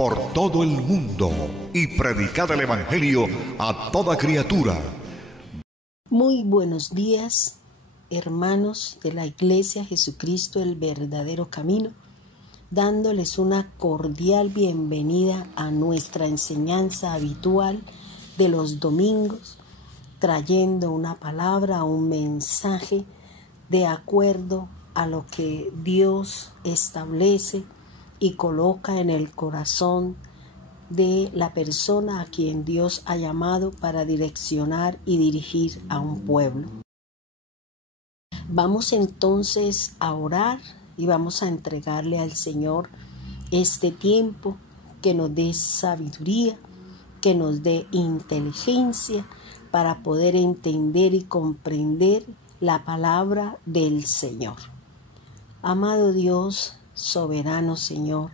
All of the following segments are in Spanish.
por todo el mundo y predicad el Evangelio a toda criatura. Muy buenos días, hermanos de la Iglesia Jesucristo, el verdadero camino, dándoles una cordial bienvenida a nuestra enseñanza habitual de los domingos, trayendo una palabra, un mensaje de acuerdo a lo que Dios establece y coloca en el corazón de la persona a quien Dios ha llamado para direccionar y dirigir a un pueblo. Vamos entonces a orar y vamos a entregarle al Señor este tiempo, que nos dé sabiduría, que nos dé inteligencia para poder entender y comprender la palabra del Señor. Amado Dios, soberano Señor,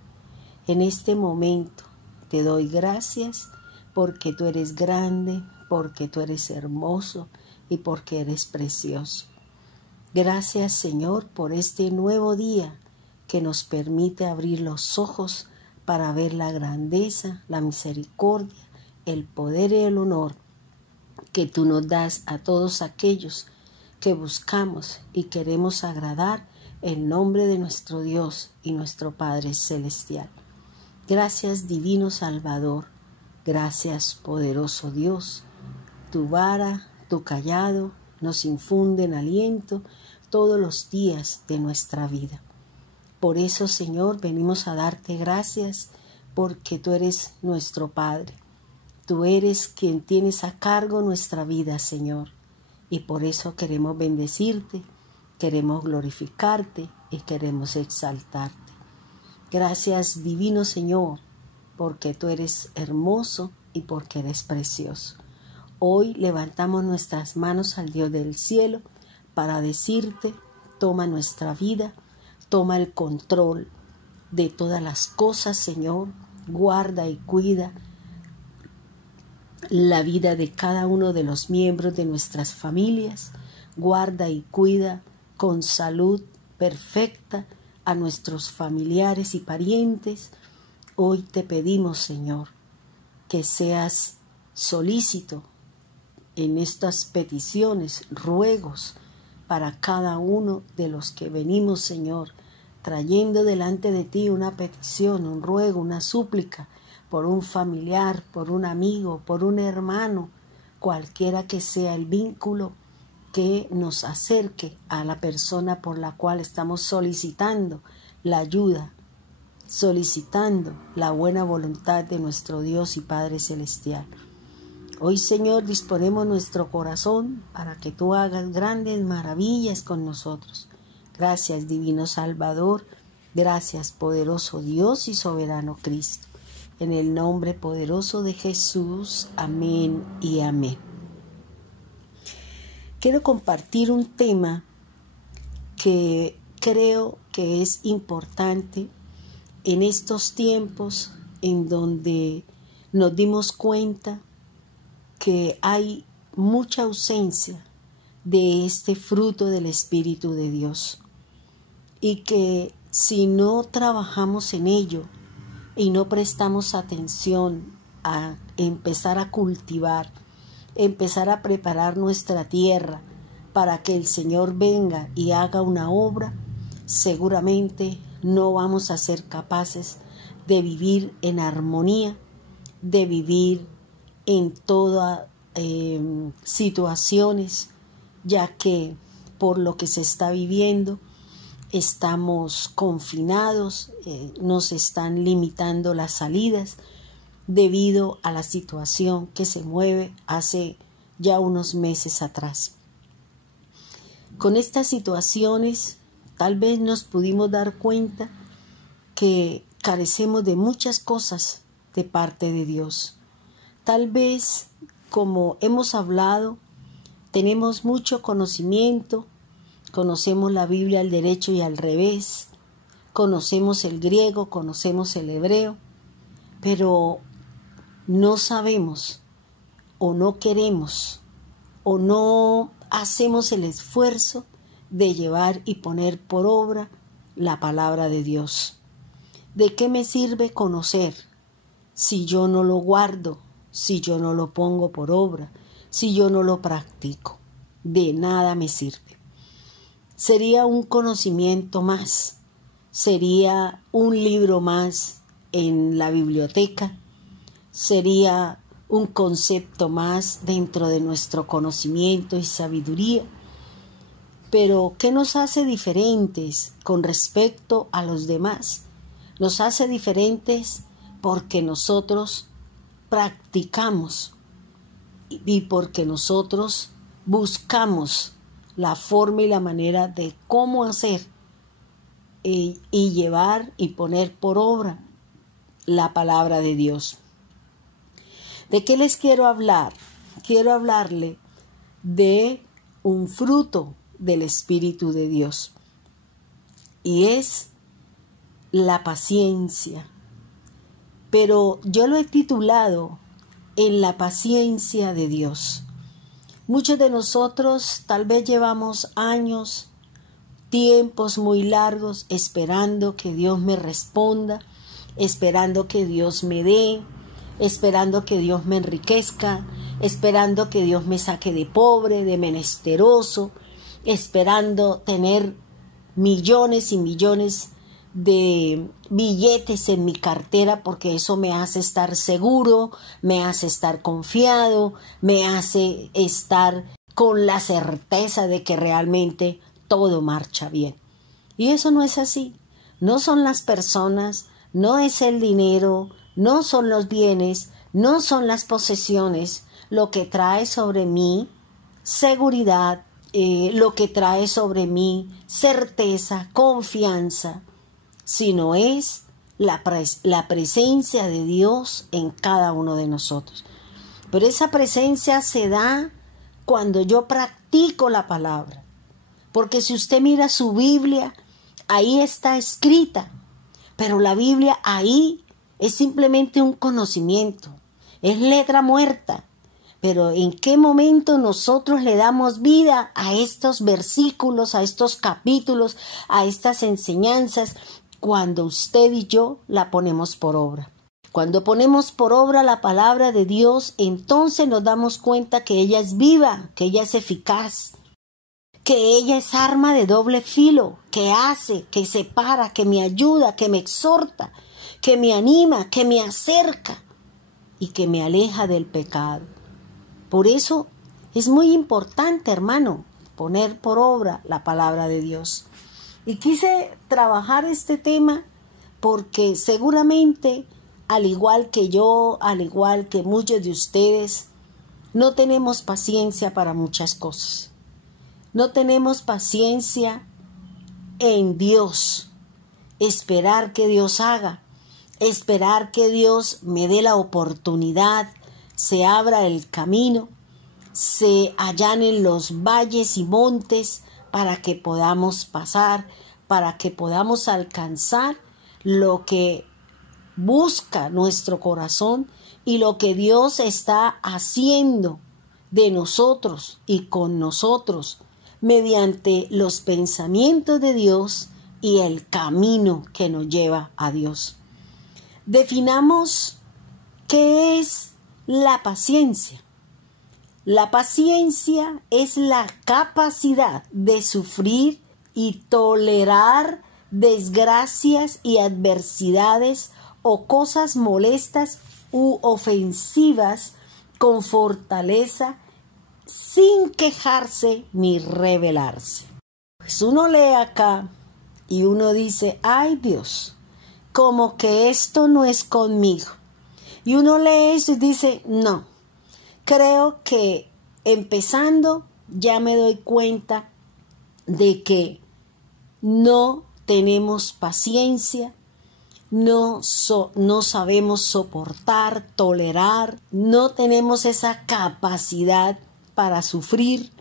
en este momento te doy gracias porque tú eres grande, porque tú eres hermoso y porque eres precioso. Gracias, Señor, por este nuevo día que nos permite abrir los ojos para ver la grandeza, la misericordia, el poder y el honor que tú nos das a todos aquellos que buscamos y queremos agradar el nombre de nuestro Dios y nuestro Padre Celestial. Gracias, divino Salvador. Gracias, poderoso Dios. Tu vara, tu cayado nos infunden aliento todos los días de nuestra vida. Por eso, Señor, venimos a darte gracias porque tú eres nuestro Padre. Tú eres quien tienes a cargo nuestra vida, Señor. Y por eso queremos bendecirte, queremos glorificarte y queremos exaltarte. Gracias, divino Señor, porque tú eres hermoso y porque eres precioso. Hoy levantamos nuestras manos al Dios del cielo para decirte: toma nuestra vida, toma el control de todas las cosas, Señor. Guarda y cuida la vida de cada uno de los miembros de nuestras familias. Guarda y cuida con salud perfecta a nuestros familiares y parientes. Hoy te pedimos, Señor, que seas solícito en estas peticiones, ruegos para cada uno de los que venimos, Señor, trayendo delante de ti una petición, un ruego, una súplica por un familiar, por un amigo, por un hermano, cualquiera que sea el vínculo que nos acerque a la persona por la cual estamos solicitando la ayuda, solicitando la buena voluntad de nuestro Dios y Padre Celestial. Hoy, Señor, disponemos nuestro corazón para que tú hagas grandes maravillas con nosotros. Gracias, divino Salvador. Gracias, poderoso Dios y soberano Cristo. En el nombre poderoso de Jesús. Amén y amén. Quiero compartir un tema que creo que es importante en estos tiempos en donde nos dimos cuenta que hay mucha ausencia de este fruto del Espíritu de Dios, y que si no trabajamos en ello y no prestamos atención a empezar a cultivar, empezar a preparar nuestra tierra para que el Señor venga y haga una obra, seguramente no vamos a ser capaces de vivir en armonía, de vivir en todas situaciones, ya que por lo que se está viviendo estamos confinados, nos están limitando las salidas debido a la situación que se mueve hace ya unos meses atrás. Con estas situaciones tal vez nos pudimos dar cuenta que carecemos de muchas cosas de parte de Dios. Tal vez, como hemos hablado, tenemos mucho conocimiento, conocemos la Biblia al derecho y al revés, conocemos el griego, conocemos el hebreo, pero no sabemos o no queremos o no hacemos el esfuerzo de llevar y poner por obra la palabra de Dios. ¿De qué me sirve conocer si yo no lo guardo, si yo no lo pongo por obra, si yo no lo practico? De nada me sirve. Sería un conocimiento más, sería un libro más en la biblioteca, sería un concepto más dentro de nuestro conocimiento y sabiduría. Pero, ¿qué nos hace diferentes con respecto a los demás? Nos hace diferentes porque nosotros practicamos y porque nosotros buscamos la forma y la manera de cómo hacer y llevar y poner por obra la palabra de Dios. ¿De qué les quiero hablar? Quiero hablarle de un fruto del Espíritu de Dios, y es la paciencia. Pero yo lo he titulado En la paciencia de Dios. Muchos de nosotros tal vez llevamos años, tiempos muy largos esperando que Dios me responda, esperando que Dios me dé, esperando que Dios me enriquezca, esperando que Dios me saque de pobre, de menesteroso, esperando tener millones y millones de billetes en mi cartera, porque eso me hace estar seguro, me hace estar confiado, me hace estar con la certeza de que realmente todo marcha bien. Y eso no es así. No son las personas, no es el dinero, no son los bienes, no son las posesiones lo que trae sobre mí seguridad, lo que trae sobre mí certeza, confianza, sino es la presencia de Dios en cada uno de nosotros. Pero esa presencia se da cuando yo practico la palabra. Porque si usted mira su Biblia, ahí está escrita. Pero la Biblia ahí es simplemente un conocimiento. Es letra muerta. Pero ¿en qué momento nosotros le damos vida a estos versículos, a estos capítulos, a estas enseñanzas? Cuando usted y yo la ponemos por obra. Cuando ponemos por obra la palabra de Dios, entonces nos damos cuenta que ella es viva, que ella es eficaz, que ella es arma de doble filo, que hace, que separa, que me ayuda, que me exhorta, que me anima, que me acerca y que me aleja del pecado. Por eso es muy importante, hermano, poner por obra la palabra de Dios. Y quise trabajar este tema porque seguramente, al igual que yo, al igual que muchos de ustedes, no tenemos paciencia para muchas cosas. No tenemos paciencia en Dios. Esperar que Dios haga, esperar que Dios me dé la oportunidad, se abra el camino, se allanen los valles y montes para que podamos pasar, para que podamos alcanzar lo que busca nuestro corazón y lo que Dios está haciendo de nosotros y con nosotros mediante los pensamientos de Dios y el camino que nos lleva a Dios. Definamos qué es la paciencia. La paciencia es la capacidad de sufrir y tolerar desgracias y adversidades o cosas molestas u ofensivas con fortaleza, sin quejarse ni rebelarse. Pues uno lee acá y uno dice, ay Dios, como que esto no es conmigo. Y uno lee eso y dice, no, creo que empezando ya me doy cuenta de que no tenemos paciencia, no sabemos soportar, tolerar, no tenemos esa capacidad para sufrir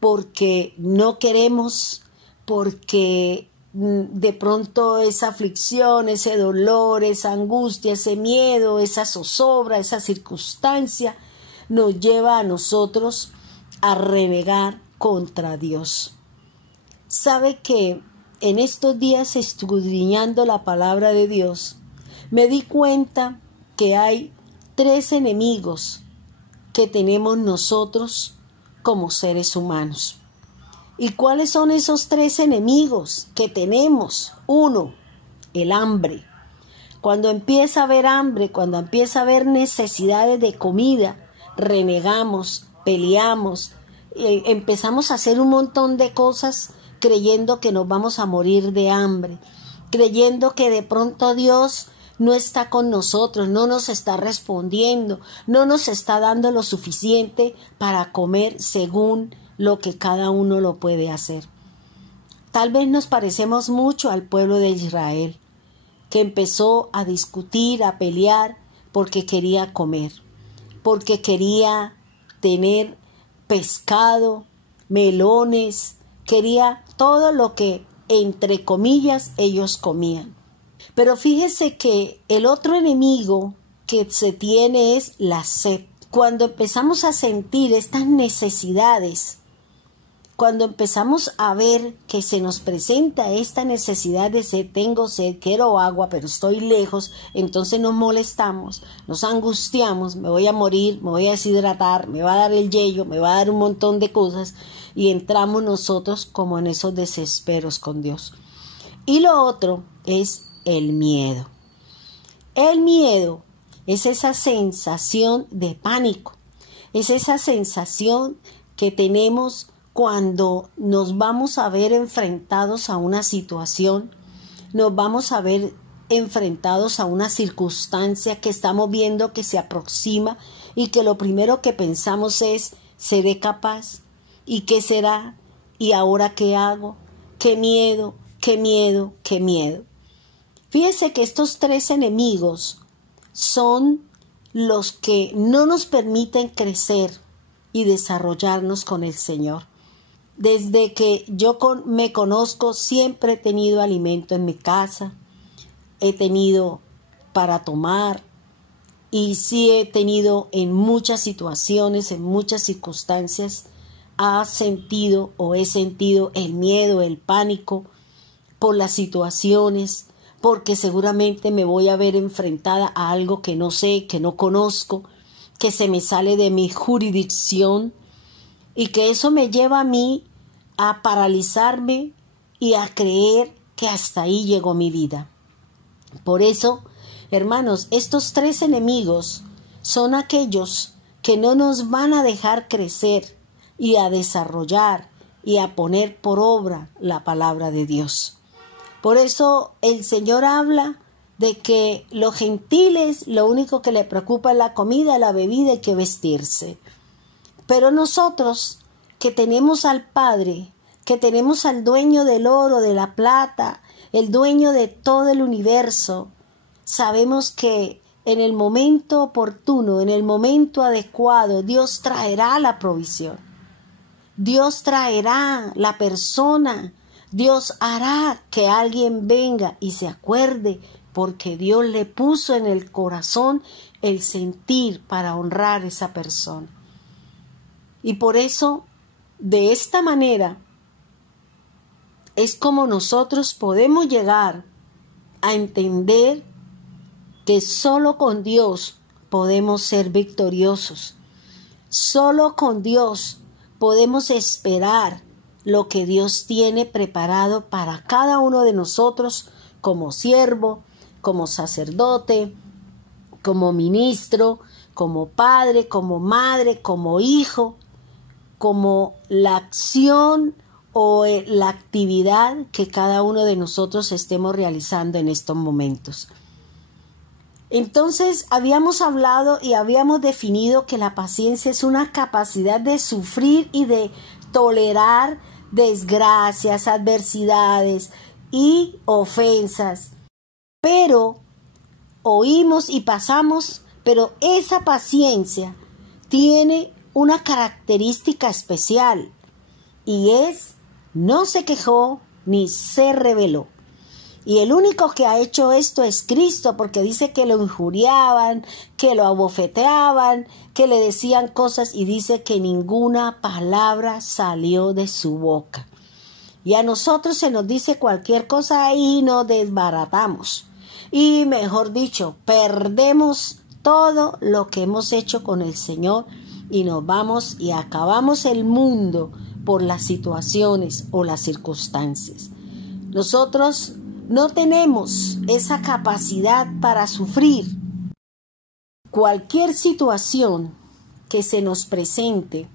porque no queremos, porque de pronto esa aflicción, ese dolor, esa angustia, ese miedo, esa zozobra, esa circunstancia nos lleva a nosotros a renegar contra Dios. Sabe que en estos días, escudriñando la palabra de Dios, me di cuenta que hay tres enemigos que tenemos nosotros como seres humanos. ¿Y cuáles son esos tres enemigos que tenemos? Uno, el hambre. Cuando empieza a haber hambre, cuando empieza a haber necesidades de comida, renegamos, peleamos, empezamos a hacer un montón de cosas creyendo que nos vamos a morir de hambre, creyendo que de pronto Dios no está con nosotros, no nos está respondiendo, no nos está dando lo suficiente para comer según lo que cada uno lo puede hacer. Tal vez nos parecemos mucho al pueblo de Israel, que empezó a discutir, a pelear, porque quería comer, porque quería tener pescado, melones, quería todo lo que, entre comillas, ellos comían. Pero fíjese que el otro enemigo que se tiene es la sed. Cuando empezamos a sentir estas necesidades, cuando empezamos a ver que se nos presenta esta necesidad de sed, tengo sed, quiero agua, pero estoy lejos, entonces nos molestamos, nos angustiamos, me voy a morir, me voy a deshidratar, me va a dar el yello, me va a dar un montón de cosas y entramos nosotros como en esos desesperos con Dios. Y lo otro es el miedo. El miedo es esa sensación de pánico, es esa sensación que tenemos cuando nos vamos a ver enfrentados a una situación, nos vamos a ver enfrentados a una circunstancia que estamos viendo que se aproxima y que lo primero que pensamos es, ¿seré capaz? ¿Y qué será? ¿Y ahora qué hago? ¡Qué miedo! ¡Qué miedo! ¡Qué miedo! Fíjese que estos tres enemigos son los que no nos permiten crecer y desarrollarnos con el Señor. Desde que yo me conozco, siempre he tenido alimento en mi casa, he tenido para tomar y sí he tenido en muchas situaciones, en muchas circunstancias, he sentido el miedo, el pánico por las situaciones, porque seguramente me voy a ver enfrentada a algo que no sé, que no conozco, que se me sale de mi jurisdicción, y que eso me lleva a mí a paralizarme y a creer que hasta ahí llegó mi vida. Por eso, hermanos, estos tres enemigos son aquellos que no nos van a dejar crecer y a desarrollar y a poner por obra la palabra de Dios. Por eso el Señor habla de que los gentiles lo único que les preocupa es la comida, la bebida y que vestirse. Pero nosotros que tenemos al Padre, que tenemos al dueño del oro, de la plata, el dueño de todo el universo, sabemos que en el momento oportuno, en el momento adecuado, Dios traerá la provisión. Dios traerá la persona. Dios hará que alguien venga y se acuerde, porque Dios le puso en el corazón el sentir para honrar a esa persona. Y por eso, de esta manera, es como nosotros podemos llegar a entender que solo con Dios podemos ser victoriosos. Solo con Dios podemos esperar lo que Dios tiene preparado para cada uno de nosotros como siervo, como sacerdote, como ministro, como padre, como madre, como hijo, como la acción o la actividad que cada uno de nosotros estemos realizando en estos momentos. Entonces, habíamos hablado y habíamos definido que la paciencia es una capacidad de sufrir y de tolerar desgracias, adversidades y ofensas. Pero oímos y pasamos, pero esa paciencia tiene una característica especial y es no se quejó ni se rebeló. Y el único que ha hecho esto es Cristo, porque dice que lo injuriaban, que lo abofeteaban, que le decían cosas y dice que ninguna palabra salió de su boca. Y a nosotros se nos dice cualquier cosa y nos desbaratamos. Y mejor dicho, perdemos todo lo que hemos hecho con el Señor y nos vamos y acabamos el mundo por las situaciones o las circunstancias. Nosotros no tenemos esa capacidad para sufrir. Cualquier situación que se nos presente,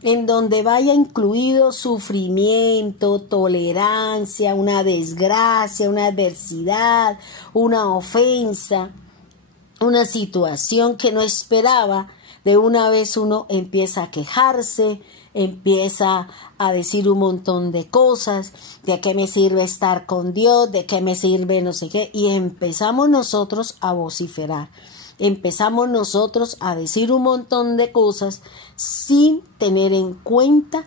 en donde vaya incluido sufrimiento, tolerancia, una desgracia, una adversidad, una ofensa, una situación que no esperaba, de una vez uno empieza a quejarse, empieza a decir un montón de cosas, de qué me sirve estar con Dios, de qué me sirve no sé qué, y empezamos nosotros a vociferar. Empezamos nosotros a decir un montón de cosas sin tener en cuenta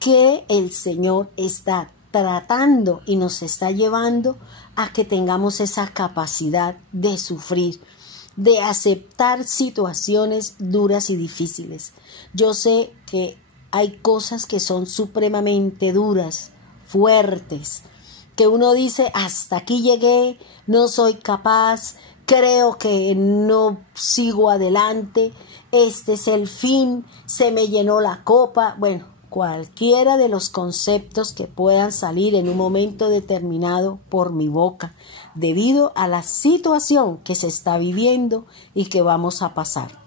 que el Señor está tratando y nos está llevando a que tengamos esa capacidad de sufrir, de aceptar situaciones duras y difíciles. Yo sé que hay cosas que son supremamente duras, fuertes, que uno dice, hasta aquí llegué, no soy capaz, creo que no sigo adelante, este es el fin, se me llenó la copa. Bueno, cualquiera de los conceptos que puedan salir en un momento determinado por mi boca, debido a la situación que se está viviendo y que vamos a pasar.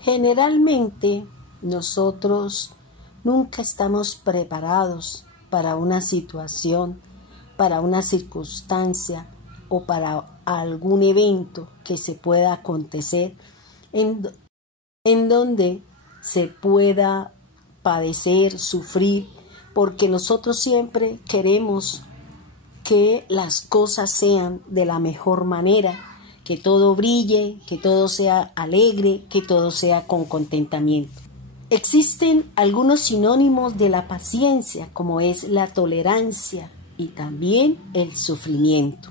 Generalmente nosotros nunca estamos preparados para una situación, para una circunstancia o para algún evento que se pueda acontecer en donde se pueda padecer, sufrir, porque nosotros siempre queremos que las cosas sean de la mejor manera, que todo brille, que todo sea alegre, que todo sea con contentamiento. Existen algunos sinónimos de la paciencia, como es la tolerancia y también el sufrimiento.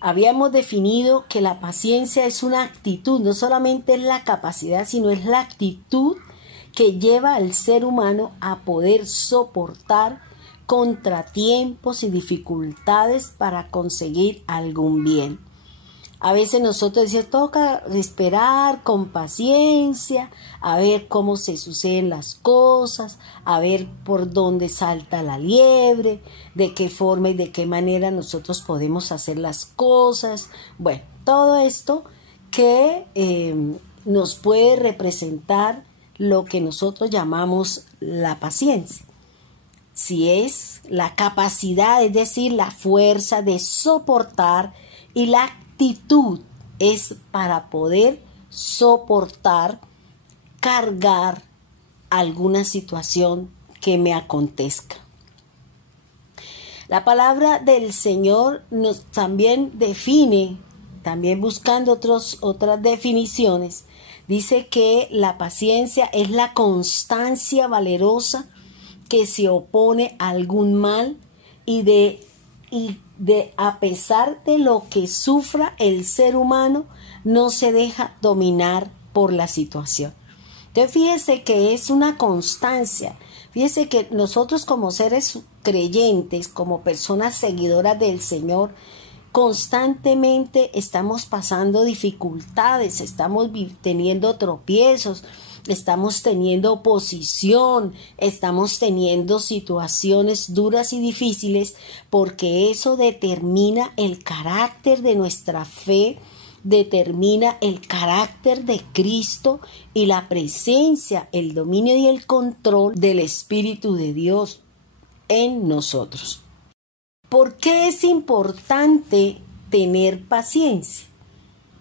Habíamos definido que la paciencia es una actitud, no solamente es la capacidad, sino es la actitud que lleva al ser humano a poder soportar contratiempos y dificultades para conseguir algún bien. A veces nosotros decimos, toca esperar con paciencia, a ver cómo se suceden las cosas, a ver por dónde salta la liebre, de qué forma y de qué manera nosotros podemos hacer las cosas. Bueno, todo esto que nos puede representar lo que nosotros llamamos la paciencia. Si es la capacidad, es decir, la fuerza de soportar, y la actitud es para poder soportar, cargar alguna situación que me acontezca. La palabra del Señor nos también define, también buscando otras definiciones, dice que la paciencia es la constancia valerosa que se opone a algún mal y de a pesar de lo que sufra el ser humano, no se deja dominar por la situación. Entonces fíjese que es una constancia. Fíjese que nosotros como seres creyentes, como personas seguidoras del Señor, constantemente estamos pasando dificultades, estamos teniendo tropiezos, estamos teniendo oposición, estamos teniendo situaciones duras y difíciles, porque eso determina el carácter de nuestra fe, determina el carácter de Cristo y la presencia, el dominio y el control del Espíritu de Dios en nosotros. ¿Por qué es importante tener paciencia?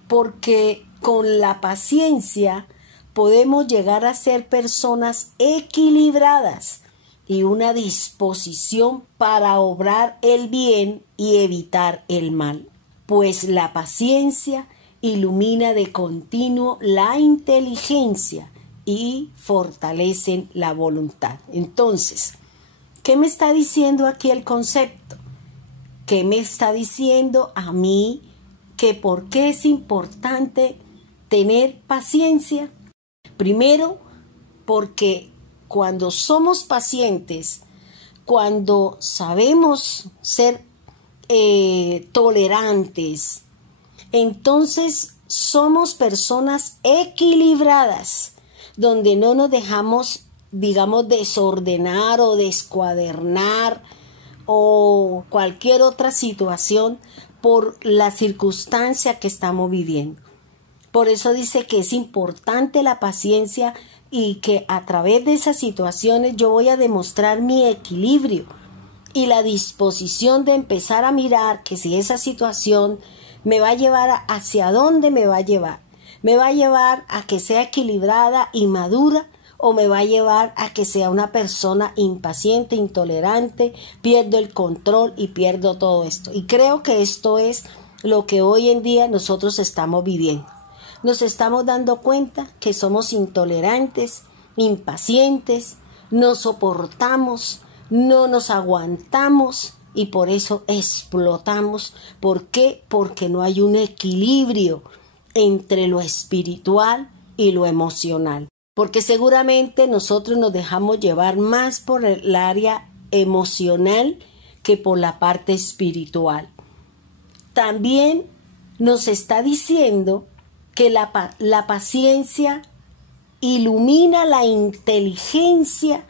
Porque con la paciencia podemos llegar a ser personas equilibradas y una disposición para obrar el bien y evitar el mal, pues la paciencia ilumina de continuo la inteligencia y fortalece la voluntad. Entonces, ¿qué me está diciendo aquí el concepto? ¿Qué me está diciendo a mí que por qué es importante tener paciencia? Primero, porque cuando somos pacientes, cuando sabemos ser tolerantes, entonces somos personas equilibradas, donde no nos dejamos, digamos, desordenar o descuadernar o cualquier otra situación por la circunstancia que estamos viviendo. Por eso dice que es importante la paciencia y que a través de esas situaciones yo voy a demostrar mi equilibrio y la disposición de empezar a mirar que si esa situación me va a llevar hacia dónde me va a llevar. ¿Me va a llevar a que sea equilibrada y madura o me va a llevar a que sea una persona impaciente, intolerante, pierdo el control y pierdo todo esto? Y creo que esto es lo que hoy en día nosotros estamos viviendo. Nos estamos dando cuenta que somos intolerantes, impacientes, no soportamos, no nos aguantamos y por eso explotamos. ¿Por qué? Porque no hay un equilibrio entre lo espiritual y lo emocional. Porque seguramente nosotros nos dejamos llevar más por el área emocional que por la parte espiritual. También nos está diciendo que la paciencia ilumina la inteligencia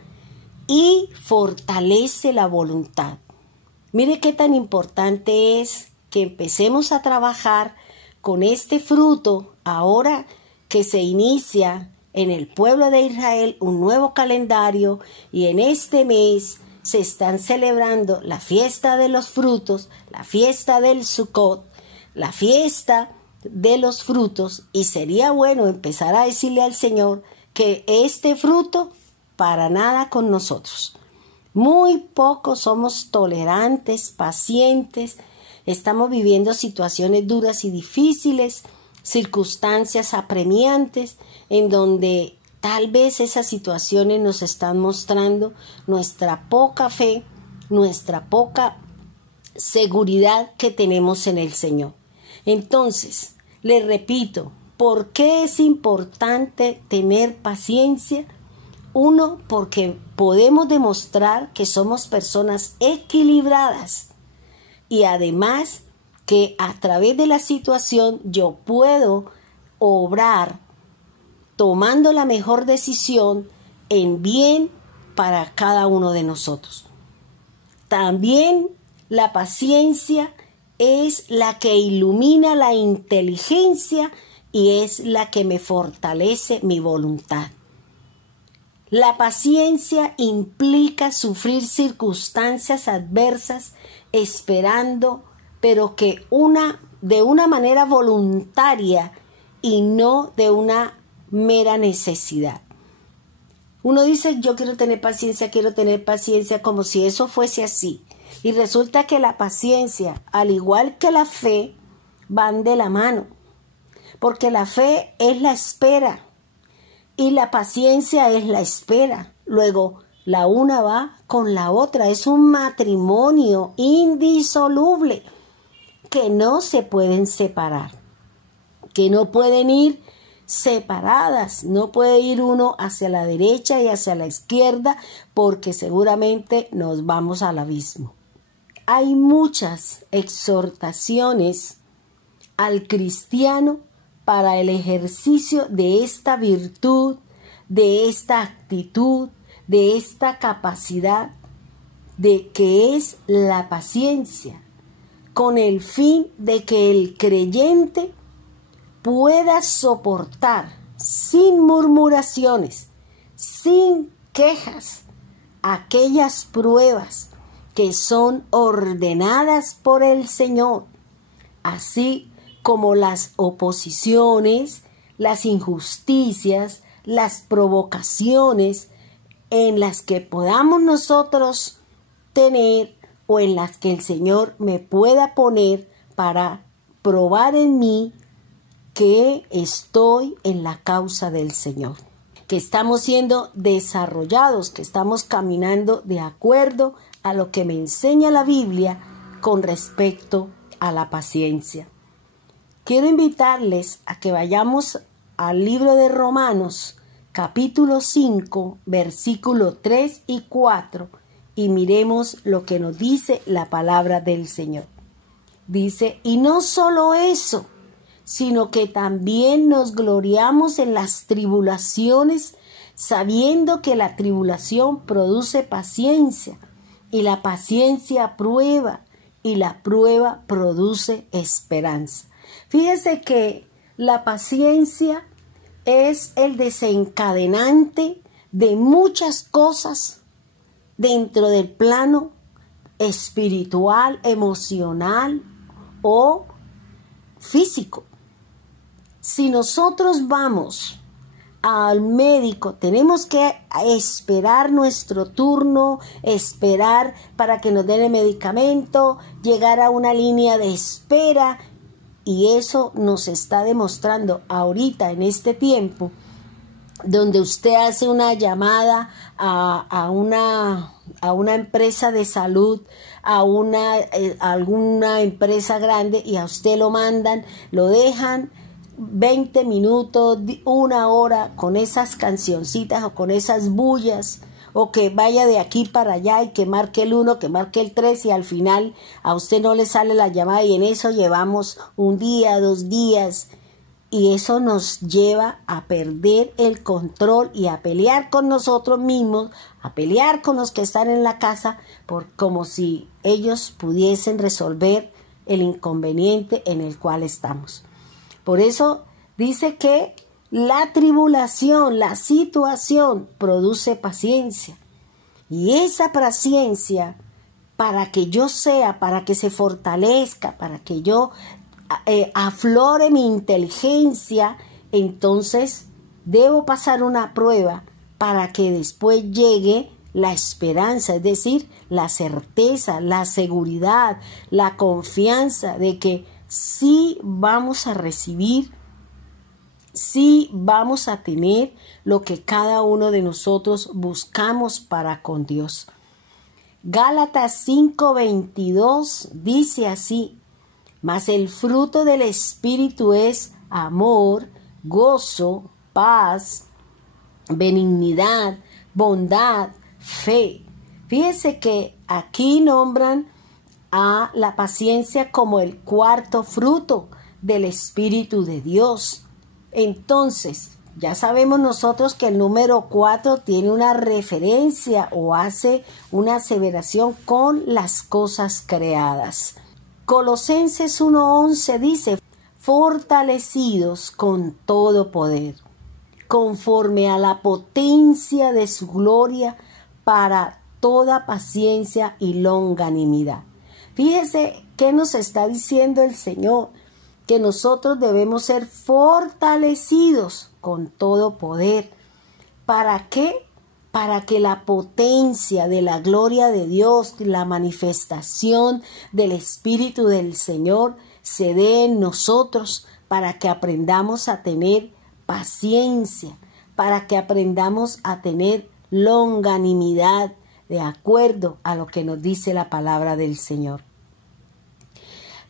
y fortalece la voluntad. Mire qué tan importante es que empecemos a trabajar con este fruto ahora que se inicia en el pueblo de Israel un nuevo calendario y en este mes se están celebrando la fiesta de los frutos, la fiesta del Sukkot, la fiesta de los frutos, y sería bueno empezar a decirle al Señor que este fruto para nada con nosotros. Muy pocos somos tolerantes, pacientes, estamos viviendo situaciones duras y difíciles, circunstancias apremiantes, en donde tal vez esas situaciones nos están mostrando nuestra poca fe, nuestra poca seguridad que tenemos en el Señor. Entonces, les repito, ¿por qué es importante tener paciencia? Uno, porque podemos demostrar que somos personas equilibradas y además que a través de la situación yo puedo obrar tomando la mejor decisión en bien para cada uno de nosotros. También la paciencia es la que ilumina la inteligencia y es la que me fortalece mi voluntad. La paciencia implica sufrir circunstancias adversas esperando, pero que de una manera voluntaria y no de una mera necesidad. Uno dice, yo quiero tener paciencia, como si eso fuese así. Y resulta que la paciencia, al igual que la fe, van de la mano. Porque la fe es la espera y la paciencia es la espera. Luego, la una va con la otra. Es un matrimonio indisoluble que no se pueden separar, que no pueden ir separadas, no puede ir uno hacia la derecha y hacia la izquierda porque seguramente nos vamos al abismo. Hay muchas exhortaciones al cristiano para el ejercicio de esta virtud, de esta actitud, de esta capacidad de que es la paciencia, con el fin de que el creyente pueda soportar sin murmuraciones, sin quejas, aquellas pruebas que son ordenadas por el Señor, así como las oposiciones, las injusticias, las provocaciones en las que podamos nosotros tener o en las que el Señor me pueda poner para probar en mí que estoy en la causa del Señor, que estamos siendo desarrollados, que estamos caminando de acuerdo a lo que me enseña la Biblia con respecto a la paciencia. Quiero invitarles a que vayamos al libro de Romanos, capítulo 5, versículo 3 y 4, y miremos lo que nos dice la palabra del Señor. Dice, y no solo eso, sino que también nos gloriamos en las tribulaciones, sabiendo que la tribulación produce paciencia, y la paciencia prueba, y la prueba produce esperanza. Fíjese que la paciencia es el desencadenante de muchas cosas dentro del plano espiritual, emocional o físico. Si nosotros vamos al médico, tenemos que esperar nuestro turno, esperar para que nos den el medicamento, llegar a una línea de espera, y eso nos está demostrando ahorita en este tiempo donde usted hace una llamada a una empresa de salud, a alguna empresa grande, y a usted lo mandan, lo dejan 20 minutos, una hora con esas cancioncitas o con esas bullas, o que vaya de aquí para allá y que marque el 1, que marque el 3, y al final a usted no le sale la llamada, y en eso llevamos un día, 2 días, y eso nos lleva a perder el control y a pelear con nosotros mismos, a pelear con los que están en la casa, como si ellos pudiesen resolver el inconveniente en el cual estamos. Por eso dice que la tribulación, la situación produce paciencia. Y esa paciencia, para que yo para que se fortalezca, para que yo aflore mi inteligencia, entonces debo pasar una prueba para que después llegue la esperanza, es decir, la certeza, la seguridad, la confianza de que sí vamos a recibir, sí vamos a tener lo que cada uno de nosotros buscamos para con Dios. Gálatas 5:22 dice así: mas el fruto del Espíritu es amor, gozo, paz, benignidad, bondad, fe. Fíjese que aquí nombran a la paciencia como el cuarto fruto del Espíritu de Dios. Entonces, ya sabemos nosotros que el número 4 tiene una referencia o hace una aseveración con las cosas creadas. Colosenses 1:11 dice: fortalecidos con todo poder, conforme a la potencia de su gloria, para toda paciencia y longanimidad. Fíjese qué nos está diciendo el Señor, que nosotros debemos ser fortalecidos con todo poder. ¿Para qué? Para que la potencia de la gloria de Dios, la manifestación del Espíritu del Señor se dé en nosotros, para que aprendamos a tener paciencia, para que aprendamos a tener longanimidad, de acuerdo a lo que nos dice la palabra del Señor.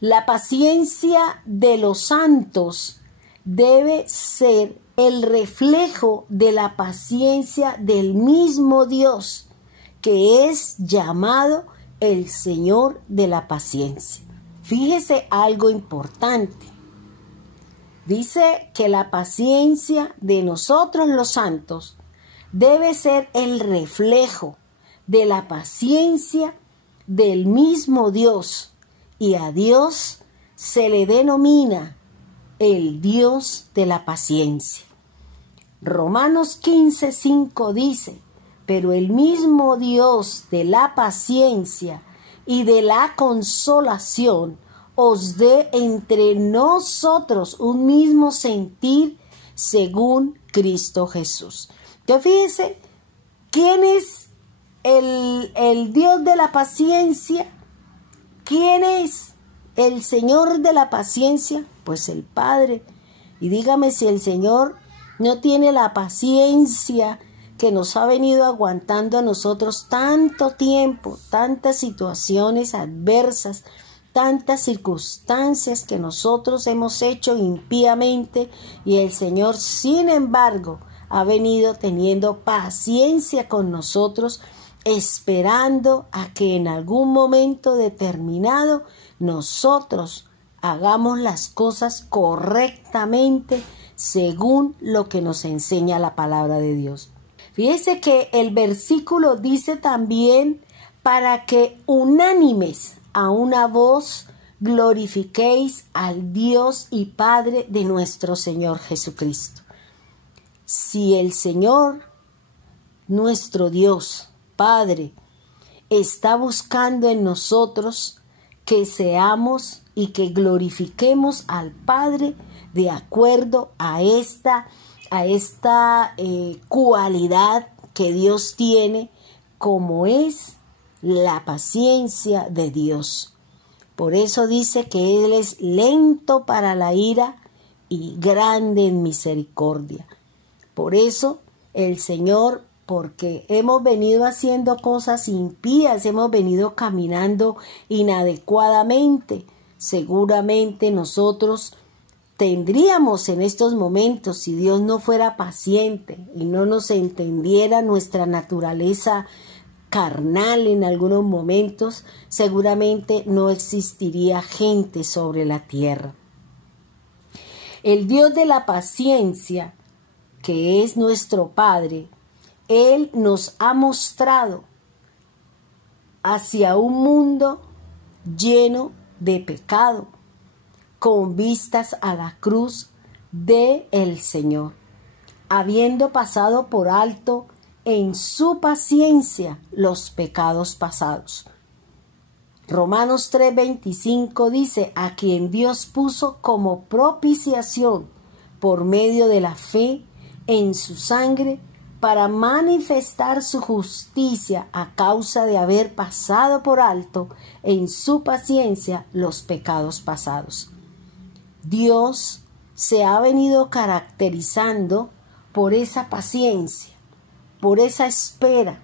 La paciencia de los santos debe ser el reflejo de la paciencia del mismo Dios, que es llamado el Señor de la paciencia. Fíjese algo importante. Dice que la paciencia de nosotros los santos debe ser el reflejo de la paciencia del mismo Dios, y a Dios se le denomina el Dios de la paciencia. Romanos 15:5 dice: pero el mismo Dios de la paciencia y de la consolación os dé entre nosotros un mismo sentir según Cristo Jesús. Entonces fíjense, ¿quién es el Dios de la paciencia? ¿Quién es el Señor de la paciencia? Pues el Padre. Y dígame si el Señor no tiene la paciencia que nos ha venido aguantando a nosotros tanto tiempo, tantas situaciones adversas, tantas circunstancias que nosotros hemos hecho impíamente, y el Señor, sin embargo, ha venido teniendo paciencia con nosotros, esperando a que en algún momento determinado nosotros hagamos las cosas correctamente según lo que nos enseña la palabra de Dios. Fíjese que el versículo dice también: para que unánimes a una voz glorifiquéis al Dios y Padre de nuestro Señor Jesucristo. Si el Señor, nuestro Dios, Padre, está buscando en nosotros que seamos y que glorifiquemos al Padre de acuerdo a esta cualidad que Dios tiene, como es la paciencia de Dios. Por eso dice que Él es lento para la ira y grande en misericordia. Por eso el Señor, porque hemos venido haciendo cosas impías, hemos venido caminando inadecuadamente, seguramente nosotros tendríamos en estos momentos, si Dios no fuera paciente y no nos entendiera nuestra naturaleza carnal en algunos momentos, seguramente no existiría gente sobre la tierra. El Dios de la paciencia, que es nuestro Padre, Él nos ha mostrado hacia un mundo lleno de pecado, con vistas a la cruz de el Señor, habiendo pasado por alto en su paciencia los pecados pasados. Romanos 3:25 dice: a quien Dios puso como propiciación por medio de la fe en su sangre, para manifestar su justicia a causa de haber pasado por alto en su paciencia los pecados pasados. Dios se ha venido caracterizando por esa paciencia, por esa espera,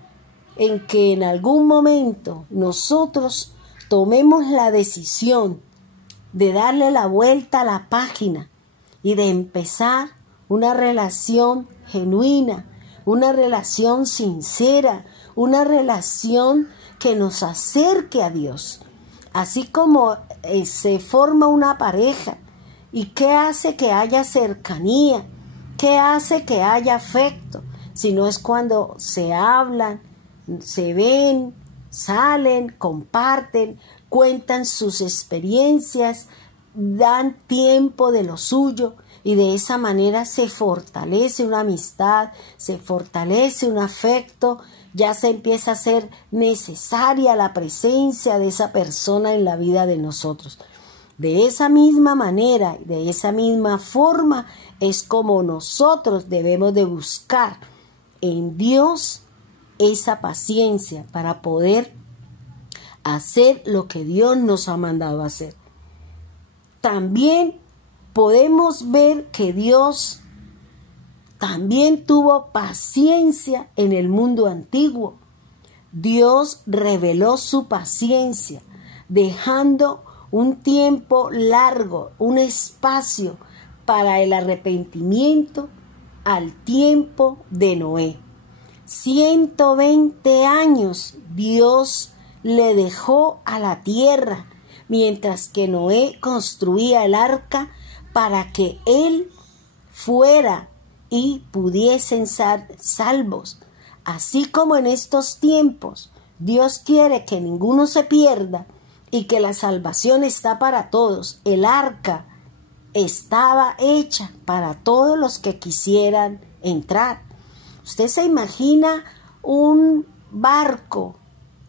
en que en algún momento nosotros tomemos la decisión de darle la vuelta a la página y de empezar una relación genuina, una relación sincera, una relación que nos acerque a Dios. Así como se forma una pareja, ¿y qué hace que haya cercanía? ¿Qué hace que haya afecto? Si no es cuando se hablan, se ven, salen, comparten, cuentan sus experiencias, dan tiempo de lo suyo, y de esa manera se fortalece una amistad, se fortalece un afecto, ya se empieza a ser necesaria la presencia de esa persona en la vida de nosotros. De esa misma manera, de esa misma forma, es como nosotros debemos de buscar en Dios esa paciencia para poder hacer lo que Dios nos ha mandado hacer. También podemos ver que Dios también tuvo paciencia en el mundo antiguo. Dios reveló su paciencia, dejando un tiempo largo, un espacio para el arrepentimiento al tiempo de Noé. 120 años Dios le dejó a la tierra mientras que Noé construía el arca para que él fuera y pudiesen ser salvos. Así como en estos tiempos Dios quiere que ninguno se pierda y que la salvación está para todos. El arca estaba hecha para todos los que quisieran entrar. Usted se imagina un barco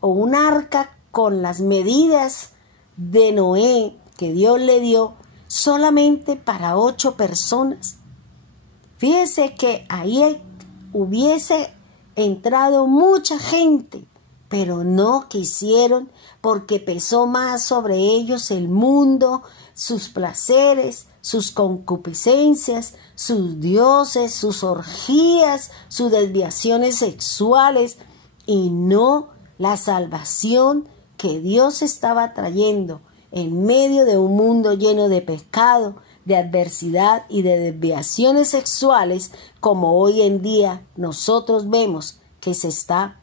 o un arca con las medidas de Noé que Dios le dio solamente para 8 personas. Fíjese que ahí hubiese entrado mucha gente, pero no quisieron, porque pesó más sobre ellos el mundo, sus placeres, sus concupiscencias, sus dioses, sus orgías, sus desviaciones sexuales, y no la salvación que Dios estaba trayendo en medio de un mundo lleno de pecado, de adversidad y de desviaciones sexuales, como hoy en día nosotros vemos que se está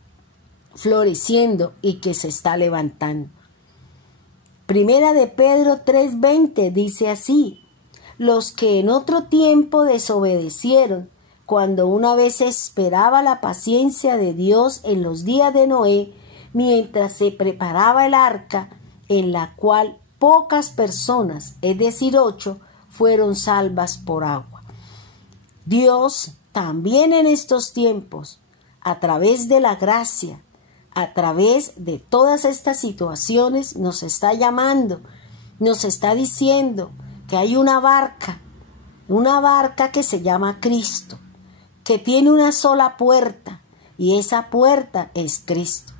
floreciendo y que se está levantando. Primera de Pedro 3:20 dice así: los que en otro tiempo desobedecieron, cuando una vez esperaba la paciencia de Dios en los días de Noé, mientras se preparaba el arca, en la cual pocas personas, es decir, 8, fueron salvas por agua. Dios también en estos tiempos, a través de la gracia, a través de todas estas situaciones, nos está llamando, nos está diciendo que hay una barca que se llama Cristo, que tiene una sola puerta, y esa puerta es Cristo,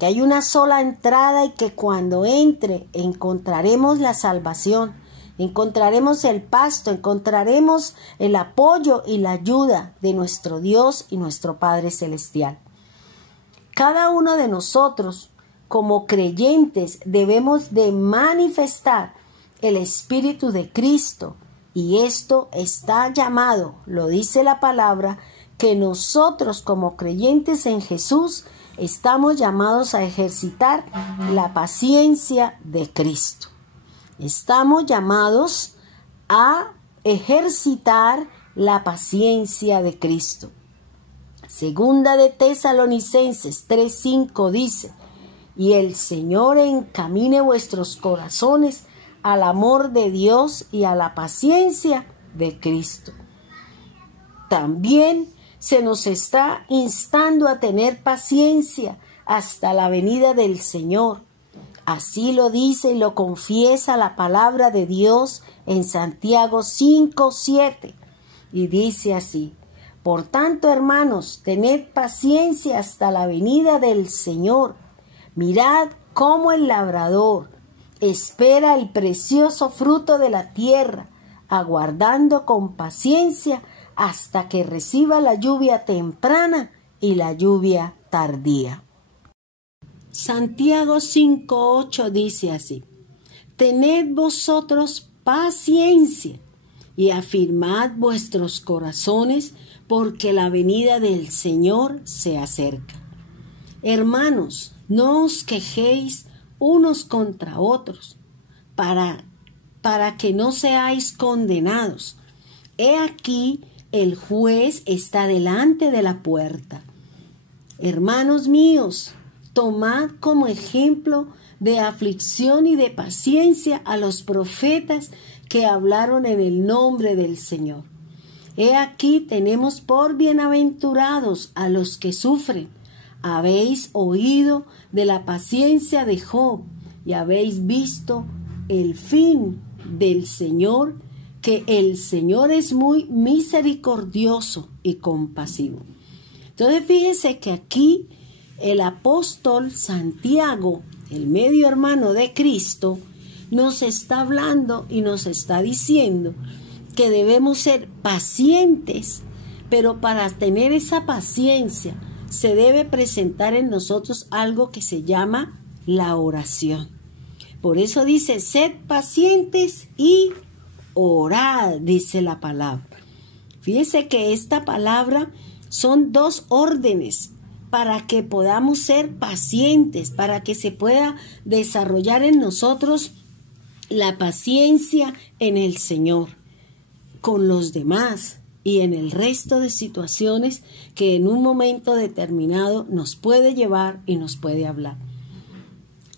que hay una sola entrada y que cuando entre encontraremos la salvación, encontraremos el pasto, encontraremos el apoyo y la ayuda de nuestro Dios y nuestro Padre Celestial. Cada uno de nosotros, como creyentes, debemos de manifestar el Espíritu de Cristo, y esto está llamado, lo dice la palabra, que nosotros como creyentes en Jesús estamos llamados a ejercitar la paciencia de Cristo. Estamos llamados a ejercitar la paciencia de Cristo. Segunda de Tesalonicenses 3:5 dice: y el Señor encamine vuestros corazones al amor de Dios y a la paciencia de Cristo. También se nos está instando a tener paciencia hasta la venida del Señor. Así lo dice y lo confiesa la palabra de Dios en Santiago 5:7. Y dice así: por tanto, hermanos, tened paciencia hasta la venida del Señor. Mirad cómo el labrador espera el precioso fruto de la tierra, aguardando con paciencia hasta que reciba la lluvia temprana y la lluvia tardía. Santiago 5:8 dice así: tened vosotros paciencia y afirmad vuestros corazones, porque la venida del Señor se acerca. Hermanos, no os quejéis unos contra otros, para que no seáis condenados. He aquí, el juez está delante de la puerta. Hermanos míos, tomad como ejemplo de aflicción y de paciencia a los profetas que hablaron en el nombre del Señor. He aquí tenemos por bienaventurados a los que sufren. Habéis oído de la paciencia de Job y habéis visto el fin del Señor, que el Señor es muy misericordioso y compasivo. Entonces fíjense que aquí el apóstol Santiago, el medio hermano de Cristo, nos está hablando y nos está diciendo que debemos ser pacientes, pero para tener esa paciencia se debe presentar en nosotros algo que se llama la oración. Por eso dice: sed pacientes y orad, dice la palabra. Fíjense que esta palabra son dos órdenes para que podamos ser pacientes, para que se pueda desarrollar en nosotros la paciencia en el Señor, con los demás y en el resto de situaciones que en un momento determinado nos puede llevar y nos puede hablar.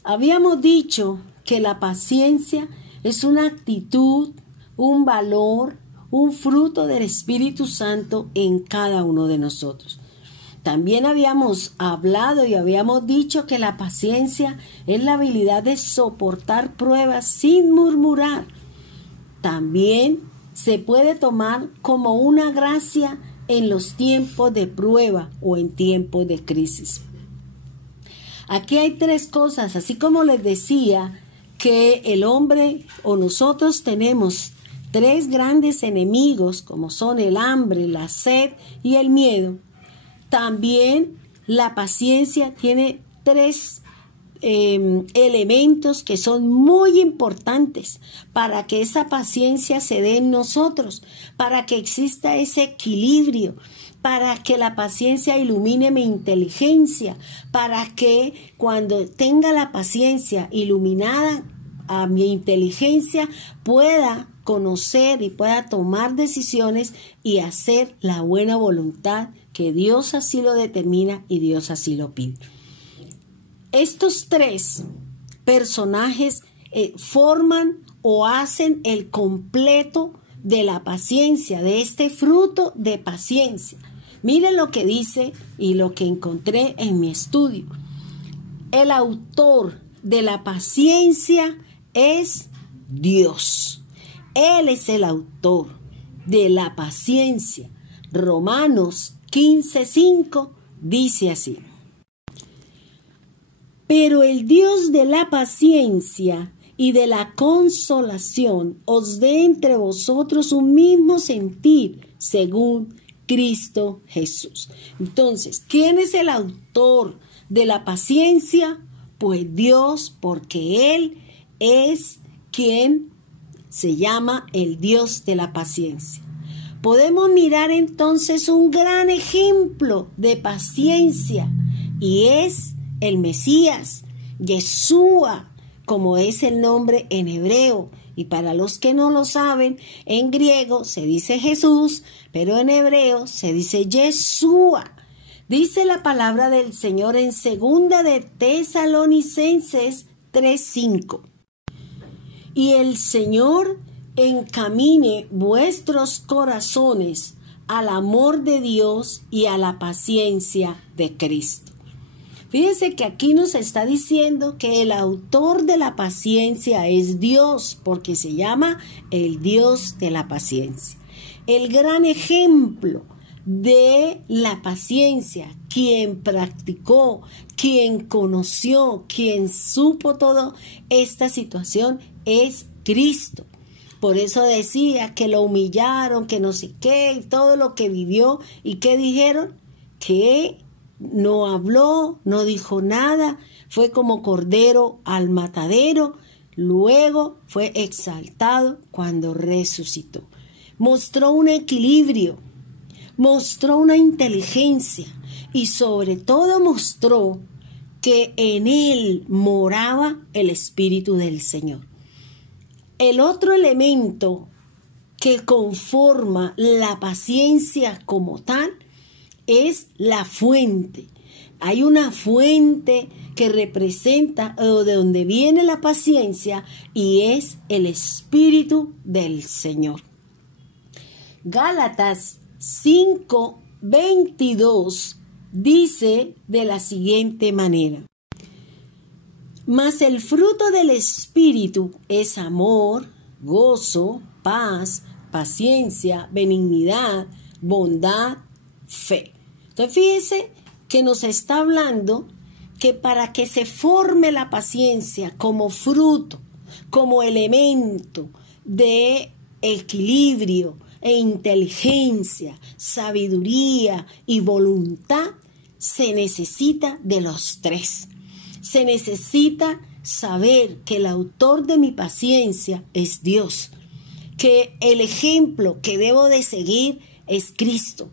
Habíamos dicho que la paciencia es una actitud, un valor, un fruto del Espíritu Santo en cada uno de nosotros. También habíamos hablado y habíamos dicho que la paciencia es la habilidad de soportar pruebas sin murmurar. También se puede tomar como una gracia en los tiempos de prueba o en tiempos de crisis. Aquí hay tres cosas, así como les decía que el hombre o nosotros tenemos tres grandes enemigos, como son el hambre, la sed y el miedo. También la paciencia tiene tres elementos que son muy importantes para que esa paciencia se dé en nosotros, para que exista ese equilibrio, para que la paciencia ilumine mi inteligencia, para que cuando tenga la paciencia iluminada a mi inteligencia pueda conocer y pueda tomar decisiones y hacer la buena voluntad que Dios así lo determina y Dios así lo pide. Estos tres personajes forman o hacen el completo de la paciencia, de este fruto de paciencia. Miren lo que dice y lo que encontré en mi estudio. El autor de la paciencia es Dios. Él es el autor de la paciencia. Romanos 15:5 dice así: pero el Dios de la paciencia y de la consolación os dé entre vosotros un mismo sentir según Cristo Jesús. Entonces, ¿quién es el autor de la paciencia? Pues Dios, porque Él es quien se llama el Dios de la paciencia. Podemos mirar entonces un gran ejemplo de paciencia y es el Mesías, Yeshua, como es el nombre en hebreo. Y para los que no lo saben, en griego se dice Jesús, pero en hebreo se dice Yeshua. Dice la palabra del Señor en 2 de Tesalonicenses 3:5. Y el Señor encamine vuestros corazones al amor de Dios y a la paciencia de Cristo. Fíjense que aquí nos está diciendo que el autor de la paciencia es Dios, porque se llama el Dios de la paciencia. El gran ejemplo de la paciencia, quien practicó, quien conoció, quien supo toda esta situación es Cristo. Por eso decía que lo humillaron, que no sé qué, y todo lo que vivió. ¿Y qué dijeron? Que no habló, no dijo nada, fue como cordero al matadero, luego fue exaltado cuando resucitó. Mostró un equilibrio, mostró una inteligencia y sobre todo mostró que en él moraba el Espíritu del Señor. El otro elemento que conforma la paciencia como tal es la fuente. Hay una fuente que representa o de donde viene la paciencia y es el Espíritu del Señor. Gálatas 5:22 dice de la siguiente manera: mas el fruto del Espíritu es amor, gozo, paz, paciencia, benignidad, bondad, fe. Entonces fíjense que nos está hablando que para que se forme la paciencia como fruto, como elemento de equilibrio e inteligencia, sabiduría y voluntad, se necesita de los tres. Se necesita saber que el autor de mi paciencia es Dios, que el ejemplo que debo de seguir es Cristo,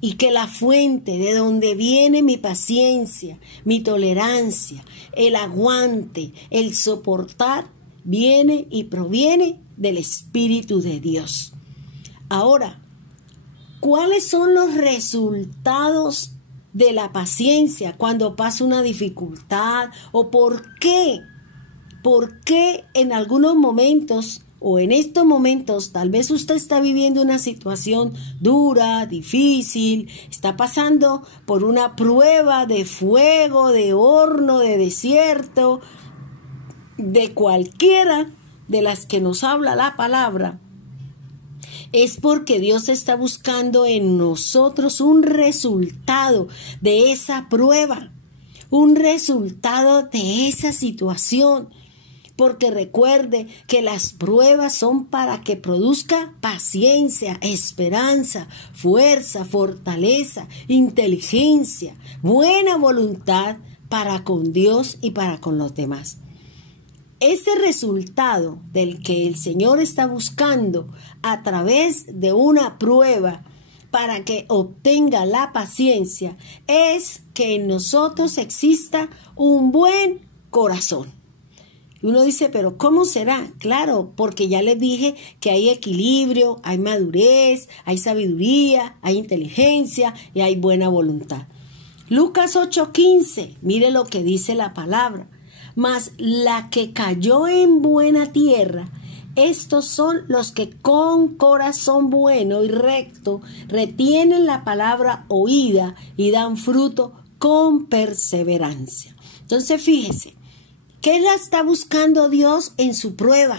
y que la fuente de donde viene mi paciencia, mi tolerancia, el aguante, el soportar, viene y proviene del Espíritu de Dios. Ahora, ¿cuáles son los resultados de la paciencia cuando pasa una dificultad? ¿O por qué? ¿Por qué en algunos momentos o en estos momentos tal vez usted está viviendo una situación dura, difícil, está pasando por una prueba de fuego, de horno, de desierto, de cualquiera de las que nos habla la palabra? Es porque Dios está buscando en nosotros un resultado de esa prueba, un resultado de esa situación. Porque recuerde que las pruebas son para que produzca paciencia, esperanza, fuerza, fortaleza, inteligencia, buena voluntad para con Dios y para con los demás. Ese resultado del que el Señor está buscando a través de una prueba para que obtenga la paciencia es que en nosotros exista un buen corazón. Y uno dice, pero ¿cómo será? Claro, porque ya les dije que hay equilibrio, hay madurez, hay sabiduría, hay inteligencia y hay buena voluntad. Lucas 8:15, mire lo que dice la palabra. Mas la que cayó en buena tierra, estos son los que con corazón bueno y recto retienen la palabra oída y dan fruto con perseverancia. Entonces fíjese, ¿qué la está buscando Dios en su prueba?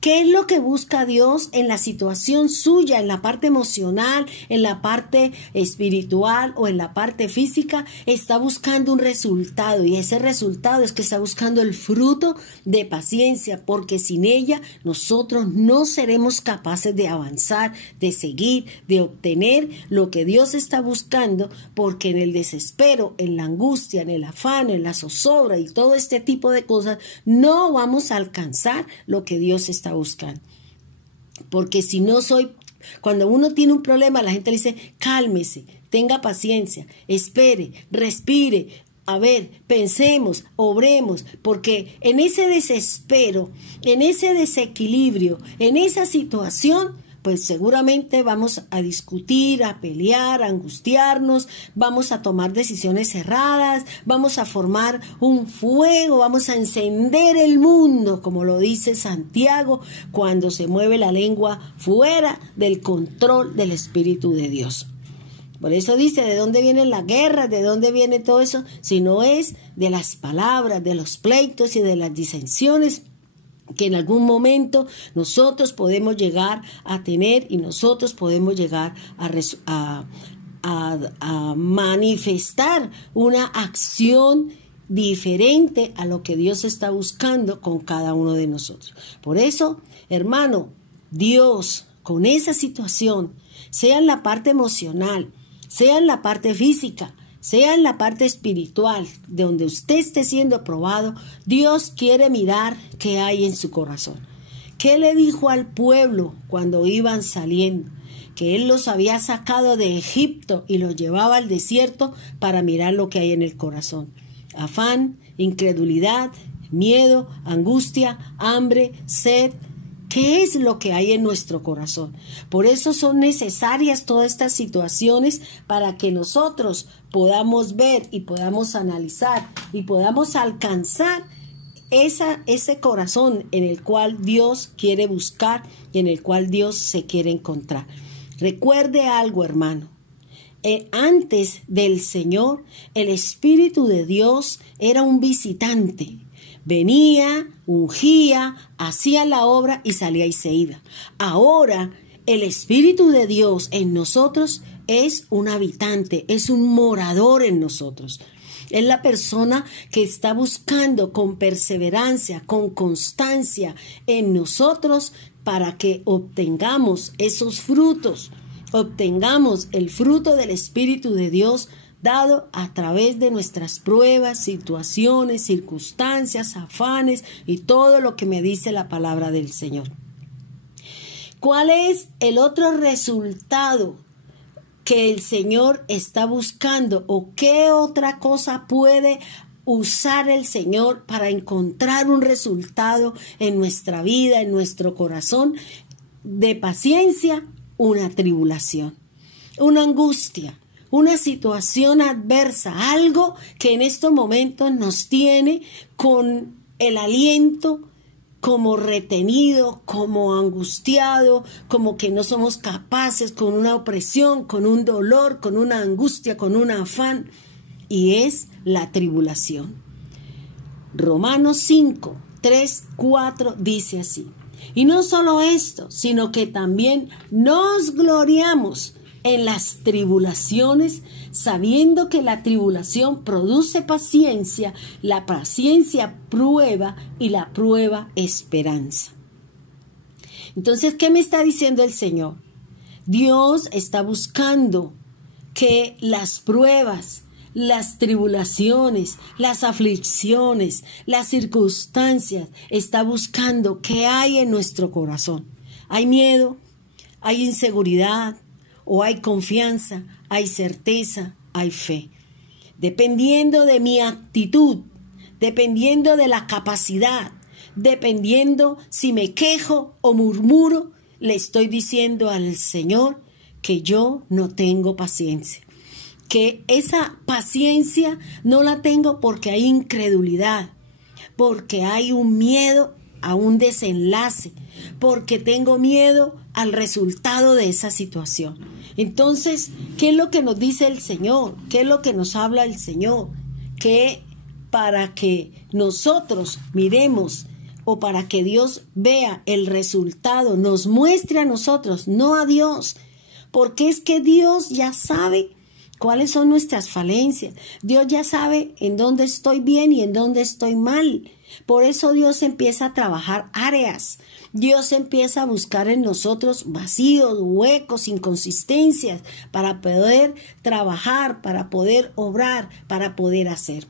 ¿Qué es lo que busca Dios en la situación suya, en la parte emocional, en la parte espiritual o en la parte física? Está buscando un resultado, y ese resultado es que está buscando el fruto de paciencia, porque sin ella nosotros no seremos capaces de avanzar, de seguir, de obtener lo que Dios está buscando, porque en el desespero, en la angustia, en el afán, en la zozobra y todo este tipo de cosas, no vamos a alcanzar lo que Dios está buscando. Porque si no cuando uno tiene un problema, la gente le dice, cálmese, tenga paciencia, espere, respire, a ver, pensemos, obremos, porque en ese desespero, en ese desequilibrio, en esa situación, pues seguramente vamos a discutir, a pelear, a angustiarnos, vamos a tomar decisiones erradas, vamos a formar un fuego, vamos a encender el mundo, como lo dice Santiago, cuando se mueve la lengua fuera del control del Espíritu de Dios. Por eso dice, ¿de dónde vienen las guerras? ¿De dónde viene todo eso? Si no es de las palabras, de los pleitos y de las disensiones que en algún momento nosotros podemos llegar a tener, y nosotros podemos llegar a manifestar una acción diferente a lo que Dios está buscando con cada uno de nosotros. Por eso, hermano, Dios con esa situación, sea en la parte emocional, sea en la parte física, sea en la parte espiritual, de donde usted esté siendo probado, Dios quiere mirar qué hay en su corazón. ¿Qué le dijo al pueblo cuando iban saliendo? Que Él los había sacado de Egipto y los llevaba al desierto para mirar lo que hay en el corazón. Afán, incredulidad, miedo, angustia, hambre, sed. ¿Qué es lo que hay en nuestro corazón? Por eso son necesarias todas estas situaciones para que nosotros podamos ver y podamos analizar y podamos alcanzar ese corazón en el cual Dios quiere buscar y en el cual Dios se quiere encontrar. Recuerde algo, hermano. Antes del Señor, el Espíritu de Dios era un visitante. Venía, ungía, hacía la obra y salía y se iba. Ahora, el Espíritu de Dios en nosotros es un habitante, es un morador en nosotros. Es la persona que está buscando con perseverancia, con constancia en nosotros para que obtengamos esos frutos, obtengamos el fruto del Espíritu de Dios dado a través de nuestras pruebas, situaciones, circunstancias, afanes y todo lo que me dice la palabra del Señor. ¿Cuál es el otro resultado que el Señor está buscando, o qué otra cosa puede usar el Señor para encontrar un resultado en nuestra vida, en nuestro corazón? De paciencia, una tribulación, una angustia, una situación adversa, algo que en estos momentos nos tiene con el aliento como retenido, como angustiado, como que no somos capaces, con una opresión, con un dolor, con una angustia, con un afán, y es la tribulación. Romanos 5, 3, 4 dice así: y no solo esto, sino que también nos gloriamos en las tribulaciones, sabiendo que la tribulación produce paciencia, la paciencia prueba y la prueba esperanza. Entonces, ¿qué me está diciendo el Señor? Dios está buscando que las pruebas, las tribulaciones, las aflicciones, las circunstancias, está buscando qué hay en nuestro corazón. ¿Hay miedo? ¿Hay inseguridad? ¿O hay confianza? ¿Hay certeza? ¿Hay fe? Dependiendo de mi actitud, dependiendo de la capacidad, dependiendo si me quejo o murmuro, le estoy diciendo al Señor que yo no tengo paciencia. Que esa paciencia no la tengo porque hay incredulidad, porque hay un miedo a un desenlace, porque tengo miedo al resultado de esa situación. Entonces, ¿qué es lo que nos dice el Señor? ¿Qué es lo que nos habla el Señor? Que para que nosotros miremos o para que Dios vea el resultado, nos muestre a nosotros, no a Dios, porque es que Dios ya sabe cuáles son nuestras falencias. Dios ya sabe en dónde estoy bien y en dónde estoy mal. Por eso Dios empieza a trabajar áreas. Dios empieza a buscar en nosotros vacíos, huecos, inconsistencias para poder trabajar, para poder obrar, para poder hacer.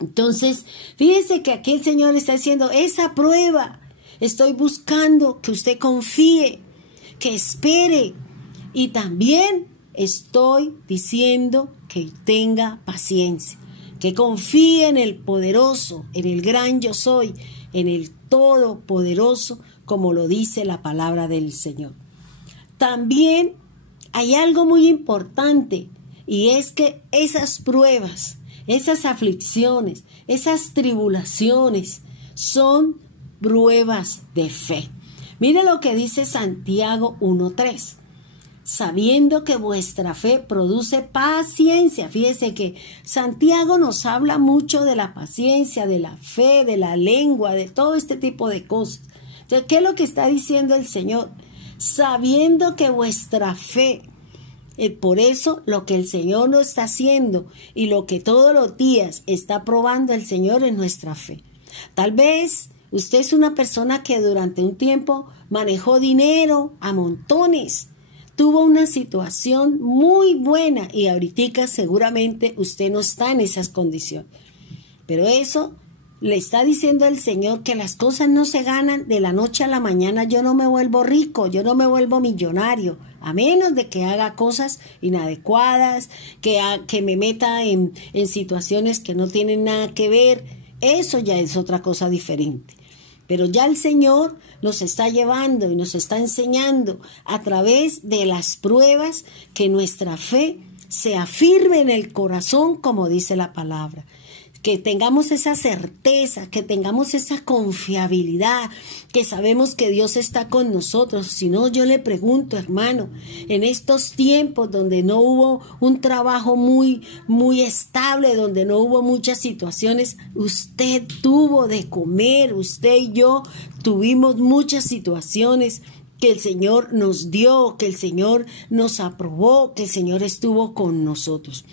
Entonces, fíjese que aquí el Señor está haciendo esa prueba. Estoy buscando que usted confíe, que espere, y también estoy diciendo que tenga paciencia, que confíe en el poderoso, en el gran yo soy, en el todopoderoso, como lo dice la palabra del Señor. También hay algo muy importante, y es que esas pruebas, esas aflicciones, esas tribulaciones son pruebas de fe. Mire lo que dice Santiago 1:3. Sabiendo que vuestra fe produce paciencia. Fíjese que Santiago nos habla mucho de la paciencia, de la fe, de la lengua, de todo este tipo de cosas. Entonces, ¿qué es lo que está diciendo el Señor? Sabiendo que vuestra fe, por eso lo que el Señor nos está haciendo y lo que todos los días está probando el Señor es nuestra fe. Tal vez usted es una persona que durante un tiempo manejó dinero a montones, tuvo una situación muy buena y ahorita seguramente usted no está en esas condiciones. Pero eso le está diciendo el Señor que las cosas no se ganan de la noche a la mañana. Yo no me vuelvo rico, yo no me vuelvo millonario, a menos de que haga cosas inadecuadas, que me meta en situaciones que no tienen nada que ver. Eso ya es otra cosa diferente. Pero ya el Señor nos está llevando y nos está enseñando a través de las pruebas que nuestra fe se afirme en el corazón, como dice la palabra. Que tengamos esa certeza, que tengamos esa confiabilidad, que sabemos que Dios está con nosotros. Si no, yo le pregunto, hermano, en estos tiempos donde no hubo un trabajo muy estable, donde no hubo muchas situaciones, usted tuvo de comer, usted y yo tuvimos muchas situaciones que el Señor nos dio, que el Señor nos aprobó, que el Señor estuvo con nosotros.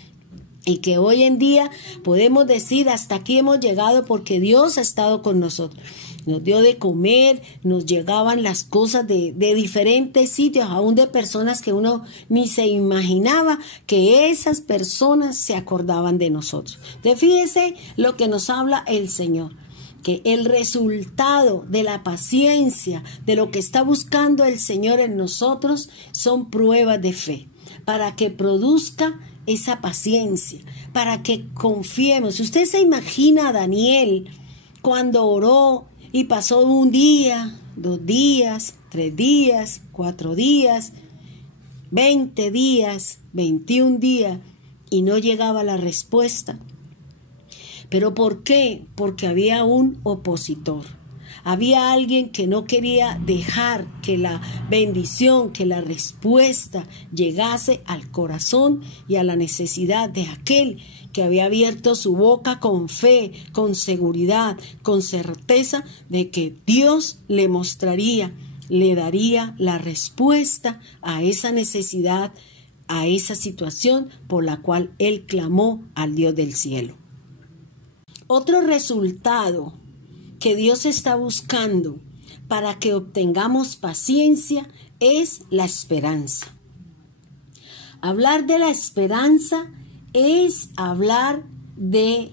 Y que hoy en día podemos decir hasta aquí hemos llegado porque Dios ha estado con nosotros. Nos dio de comer, nos llegaban las cosas de diferentes sitios, aún de personas que uno ni se imaginaba que esas personas se acordaban de nosotros. Entonces, fíjese lo que nos habla el Señor, que el resultado de la paciencia, de lo que está buscando el Señor en nosotros, son pruebas de fe, para que produzca esa paciencia, para que confiemos. Usted se imagina a Daniel cuando oró y pasó un día, 2 días, 3 días, 4 días, 20 días, 21 días y no llegaba la respuesta. ¿Pero por qué? Porque había un opositor. Había alguien que no quería dejar que la bendición, que la respuesta llegase al corazón y a la necesidad de aquel que había abierto su boca con fe, con seguridad, con certeza de que Dios le mostraría, le daría la respuesta a esa necesidad, a esa situación por la cual él clamó al Dios del cielo. Otro resultado que Dios está buscando para que obtengamos paciencia es la esperanza. Hablar de la esperanza es hablar de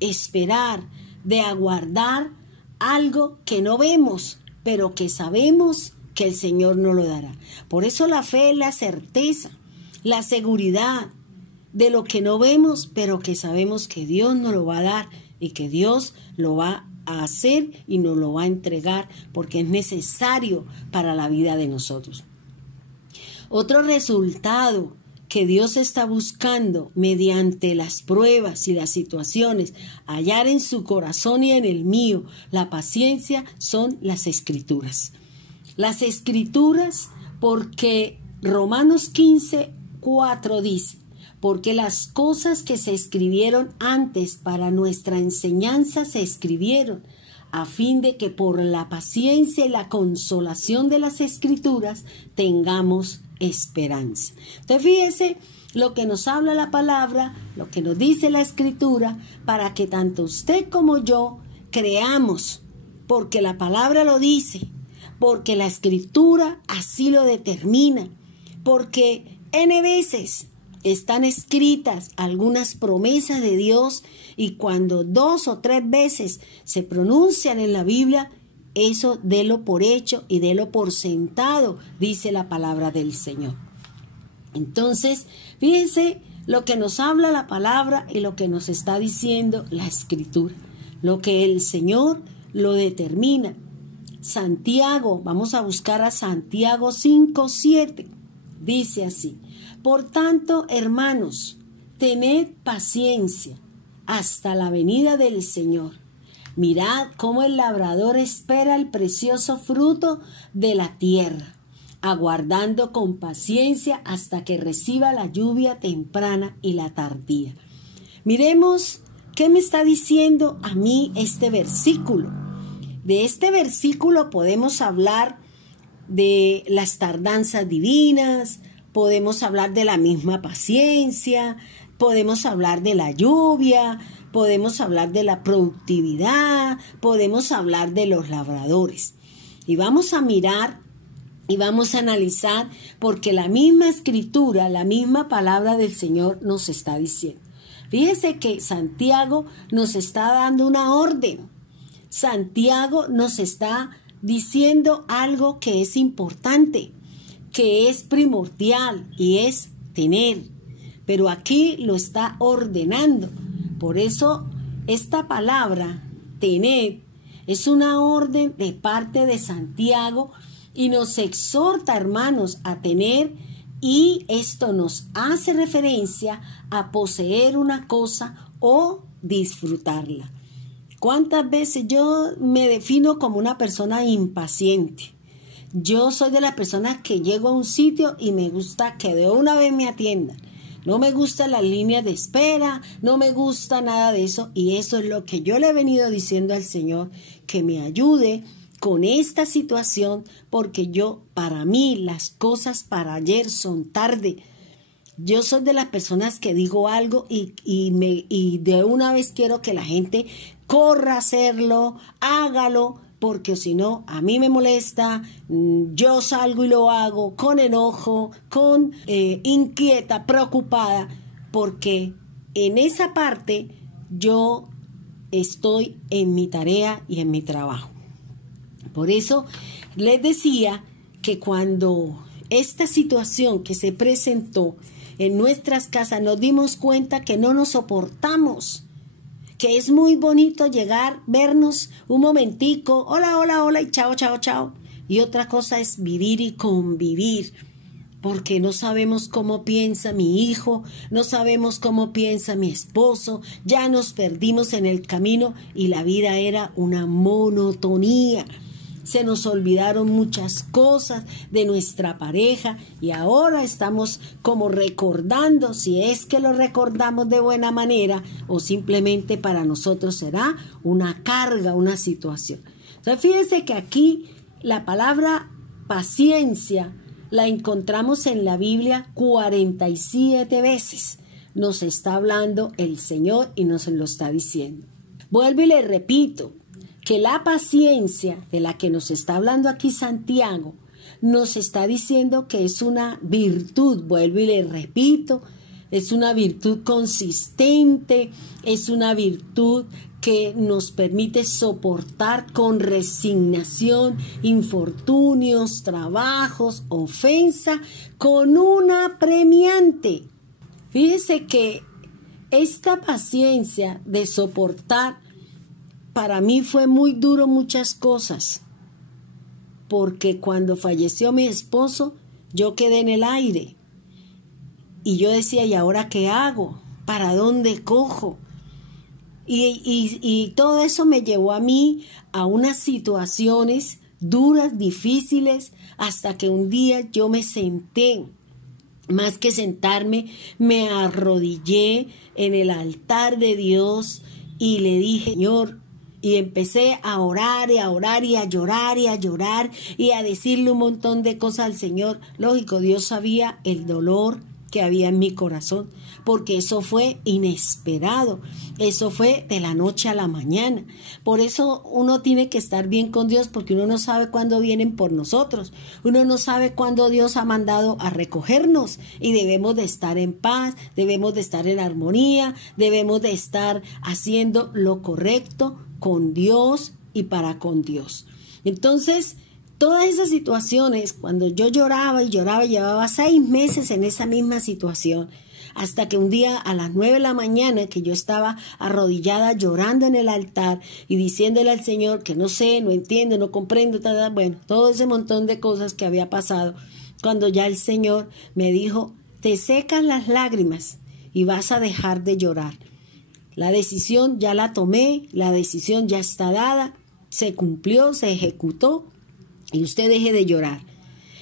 esperar, de aguardar algo que no vemos, pero que sabemos que el Señor nos lo dará. Por eso la fe es la certeza, la seguridad de lo que no vemos, pero que sabemos que Dios nos lo va a dar y que Dios lo va a hacer y nos lo va a entregar porque es necesario para la vida de nosotros. Otro resultado que Dios está buscando mediante las pruebas y las situaciones, hallar en su corazón y en el mío la paciencia, son las Escrituras. Las Escrituras, porque Romanos 15:4 dice: porque las cosas que se escribieron antes para nuestra enseñanza se escribieron, a fin de que por la paciencia y la consolación de las Escrituras tengamos esperanza. Entonces fíjese lo que nos habla la palabra, lo que nos dice la Escritura, para que tanto usted como yo creamos, porque la palabra lo dice, porque la Escritura así lo determina, porque N veces están escritas algunas promesas de Dios, y cuando 2 o 3 veces se pronuncian en la Biblia, eso délo por hecho y délo por sentado, dice la palabra del Señor. Entonces, fíjense lo que nos habla la palabra y lo que nos está diciendo la Escritura, lo que el Señor lo determina. Santiago, vamos a buscar a Santiago 5:7, dice así: por tanto, hermanos, tened paciencia hasta la venida del Señor. Mirad cómo el labrador espera el precioso fruto de la tierra, aguardando con paciencia hasta que reciba la lluvia temprana y la tardía. Miremos qué me está diciendo a mí este versículo. De este versículo podemos hablar de las tardanzas divinas, podemos hablar de la misma paciencia, podemos hablar de la lluvia, podemos hablar de la productividad, podemos hablar de los labradores. Y vamos a mirar y vamos a analizar, porque la misma Escritura, la misma palabra del Señor nos está diciendo. Fíjese que Santiago nos está dando una orden. Santiago nos está diciendo algo que es importante, que es primordial, y es tener. Pero aquí lo está ordenando. Por eso esta palabra, tener, es una orden de parte de Santiago y nos exhorta, hermanos, a tener, y esto nos hace referencia a poseer una cosa o disfrutarla. ¿Cuántas veces yo me defino como una persona impaciente? Yo soy de las personas que llego a un sitio y me gusta que de una vez me atiendan. No me gustan las líneas de espera, no me gusta nada de eso, y eso es lo que yo le he venido diciendo al Señor, que me ayude con esta situación, porque para mí las cosas para ayer son tarde. Yo soy de las personas que digo algo y de una vez quiero que la gente corra a hacerlo, hágalo, porque si no, a mí me molesta, yo salgo y lo hago con enojo, con inquieta, preocupada, porque en esa parte yo estoy en mi tarea y en mi trabajo. Por eso les decía que cuando esta situación que se presentó en nuestras casas, nos dimos cuenta que no nos soportamos, que es muy bonito llegar, vernos un momentico, hola, hola, hola, y chao, chao, chao. Y otra cosa es vivir y convivir, porque no sabemos cómo piensa mi hijo, no sabemos cómo piensa mi esposo, ya nos perdimos en el camino y la vida era una monotonía. Se nos olvidaron muchas cosas de nuestra pareja y ahora estamos como recordando, si es que lo recordamos de buena manera o simplemente para nosotros será una carga, una situación. Entonces fíjense que aquí la palabra paciencia la encontramos en la Biblia 47 veces. Nos está hablando el Señor y nos lo está diciendo. Vuelvo y le repito, que la paciencia de la que nos está hablando aquí Santiago nos está diciendo que es una virtud, vuelvo y le repito, es una virtud consistente, es una virtud que nos permite soportar con resignación infortunios, trabajos, ofensa, con una premiante. Fíjese que esta paciencia de soportar para mí fue muy duro muchas cosas, porque cuando falleció mi esposo, yo quedé en el aire. Y yo decía, ¿y ahora qué hago? ¿Para dónde cojo? Y todo eso me llevó a mí a unas situaciones duras, difíciles, hasta que un día yo me senté. Más que sentarme, me arrodillé en el altar de Dios y le dije, Señor, y empecé a orar y a orar y a llorar y a llorar y a decirle un montón de cosas al Señor. Lógico, Dios sabía el dolor que había en mi corazón, porque eso fue inesperado, eso fue de la noche a la mañana. Por eso uno tiene que estar bien con Dios, porque uno no sabe cuándo vienen por nosotros, uno no sabe cuándo Dios ha mandado a recogernos, y debemos de estar en paz, debemos de estar en armonía, debemos de estar haciendo lo correcto con Dios y para con Dios. Entonces, todas esas situaciones, cuando yo lloraba y lloraba, llevaba 6 meses en esa misma situación, hasta que un día a las 9 de la mañana, que yo estaba arrodillada llorando en el altar y diciéndole al Señor que no sé, no entiendo, no comprendo, bueno, todo ese montón de cosas que había pasado, cuando ya el Señor me dijo, te secan las lágrimas y vas a dejar de llorar. La decisión ya la tomé, la decisión ya está dada, se cumplió, se ejecutó. Y usted deje de llorar.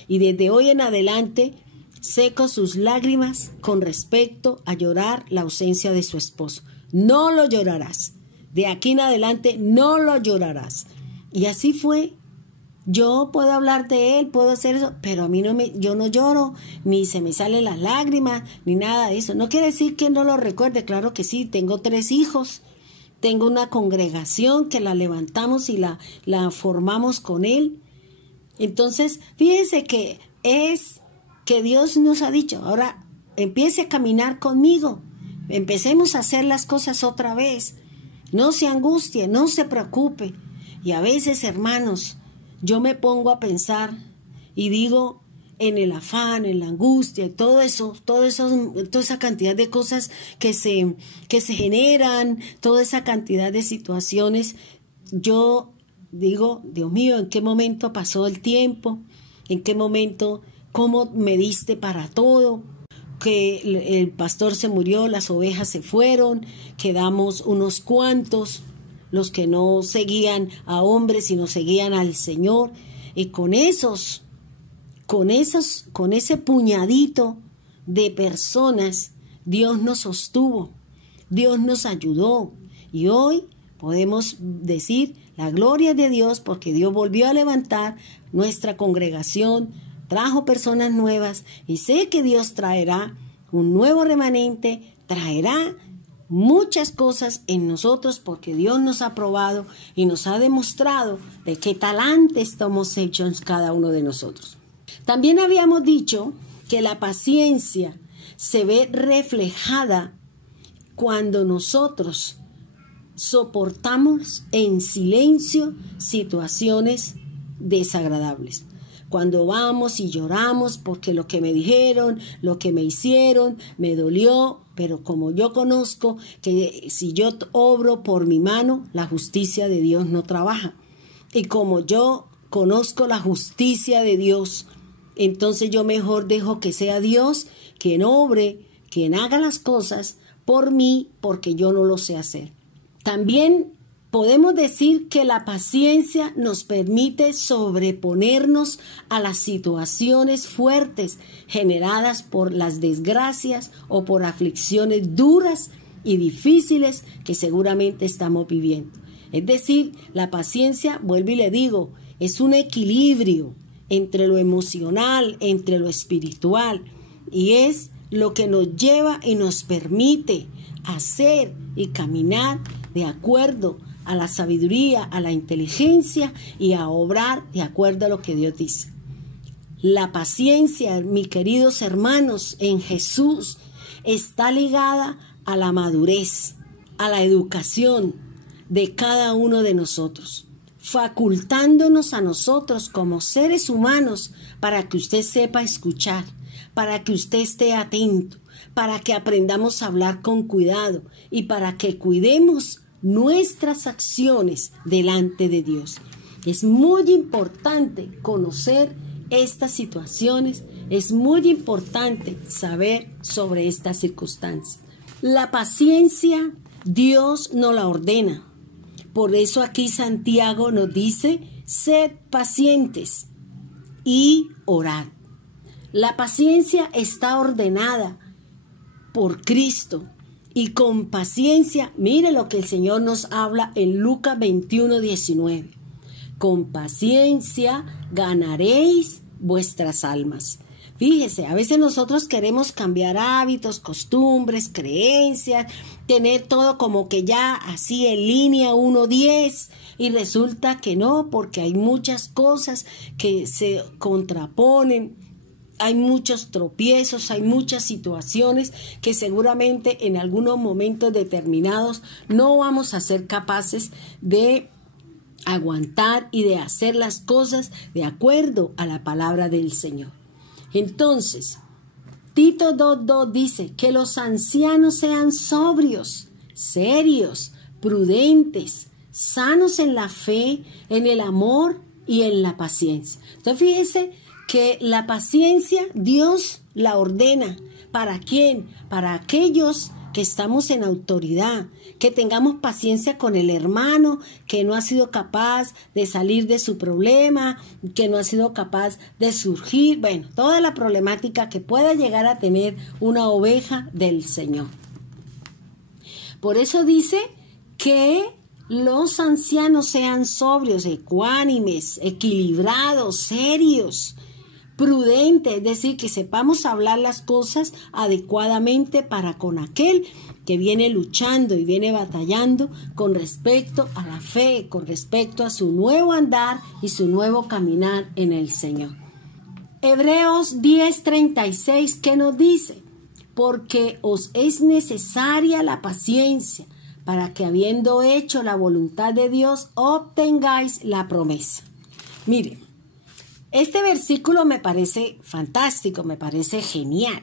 Y desde hoy en adelante, seco sus lágrimas con respecto a llorar la ausencia de su esposo. No lo llorarás. De aquí en adelante no lo llorarás. Y así fue. Yo puedo hablar de él, puedo hacer eso, pero a mí yo no lloro, ni se me salen las lágrimas, ni nada de eso. No quiere decir que no lo recuerde. Claro que sí, tengo 3 hijos. Tengo una congregación que la levantamos y la formamos con él. Entonces, fíjense que es que Dios nos ha dicho, ahora empiece a caminar conmigo, empecemos a hacer las cosas otra vez, no se angustie, no se preocupe. Y a veces, hermanos, yo me pongo a pensar y digo, en el afán, en la angustia, y toda esa cantidad de cosas que se generan, toda esa cantidad de situaciones, yo digo, Dios mío, ¿en qué momento pasó el tiempo? ¿En qué momento? ¿Cómo me diste para todo? Que el pastor se murió, las ovejas se fueron, quedamos unos cuantos, los que no seguían a hombres, sino seguían al Señor. Y con ese puñadito de personas, Dios nos sostuvo, Dios nos ayudó. Y hoy podemos decir, la gloria de Dios, porque Dios volvió a levantar nuestra congregación, trajo personas nuevas, y sé que Dios traerá un nuevo remanente, traerá muchas cosas en nosotros, porque Dios nos ha probado y nos ha demostrado de qué talante estamos hechos cada uno de nosotros. También habíamos dicho que la paciencia se ve reflejada cuando nosotros soportamos en silencio situaciones desagradables. Cuando vamos y lloramos porque lo que me dijeron, lo que me hicieron, me dolió, pero como yo conozco que si yo obro por mi mano, la justicia de Dios no trabaja. Y como yo conozco la justicia de Dios, entonces yo mejor dejo que sea Dios quien obre, quien haga las cosas por mí, porque yo no lo sé hacer. También podemos decir que la paciencia nos permite sobreponernos a las situaciones fuertes generadas por las desgracias o por aflicciones duras y difíciles que seguramente estamos viviendo. Es decir, la paciencia, vuelvo y le digo, es un equilibrio entre lo emocional, entre lo espiritual, y es lo que nos lleva y nos permite hacer y caminar de acuerdo a la sabiduría, a la inteligencia y a obrar de acuerdo a lo que Dios dice. La paciencia, mis queridos hermanos, en Jesús está ligada a la madurez, a la educación de cada uno de nosotros, facultándonos a nosotros como seres humanos para que usted sepa escuchar, para que usted esté atento, para que aprendamos a hablar con cuidado y para que cuidemos nuestras acciones delante de Dios. Es muy importante conocer estas situaciones, es muy importante saber sobre estas circunstancias. La paciencia Dios nos la ordena. Por eso aquí Santiago nos dice, sed pacientes y orad. La paciencia está ordenada por Cristo y con paciencia, mire lo que el Señor nos habla en Lucas 21:19. Con paciencia ganaréis vuestras almas. Fíjese, a veces nosotros queremos cambiar hábitos, costumbres, creencias, tener todo como que ya así en línea 1:10 y resulta que no, porque hay muchas cosas que se contraponen, hay muchos tropiezos, hay muchas situaciones que seguramente en algunos momentos determinados no vamos a ser capaces de aguantar y de hacer las cosas de acuerdo a la palabra del Señor. Entonces, Tito 2:2 dice que los ancianos sean sobrios, serios, prudentes, sanos en la fe, en el amor y en la paciencia. Entonces, fíjese que la paciencia Dios la ordena. ¿Para quién? Para aquellos que estamos en autoridad, que tengamos paciencia con el hermano que no ha sido capaz de salir de su problema, que no ha sido capaz de surgir, bueno, toda la problemática que pueda llegar a tener una oveja del Señor. Por eso dice que los ancianos sean sobrios, ecuánimes, equilibrados, serios, prudente, es decir, que sepamos hablar las cosas adecuadamente para con aquel que viene luchando y viene batallando con respecto a la fe, con respecto a su nuevo andar y su nuevo caminar en el Señor. Hebreos 10:36, ¿qué nos dice? Porque os es necesaria la paciencia para que habiendo hecho la voluntad de Dios obtengáis la promesa. Miren, este versículo me parece fantástico, me parece genial.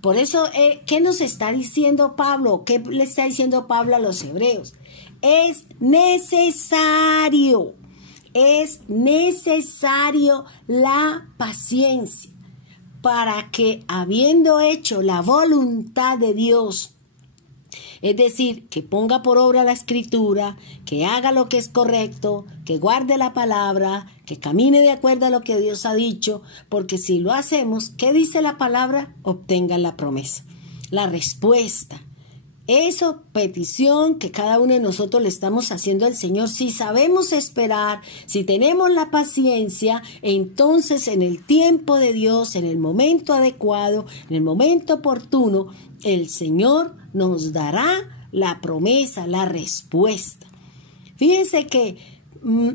Por eso, ¿qué nos está diciendo Pablo? ¿Qué le está diciendo Pablo a los hebreos? Es necesario la paciencia para que habiendo hecho la voluntad de Dios, es decir, que ponga por obra la escritura, que haga lo que es correcto, que guarde la palabra, que camine de acuerdo a lo que Dios ha dicho, porque si lo hacemos, ¿qué dice la palabra? Obtengan la promesa, la respuesta. Eso, petición que cada uno de nosotros le estamos haciendo al Señor. Si sabemos esperar, si tenemos la paciencia, entonces en el tiempo de Dios, en el momento adecuado, en el momento oportuno, el Señor nos dará la promesa, la respuesta. Fíjense que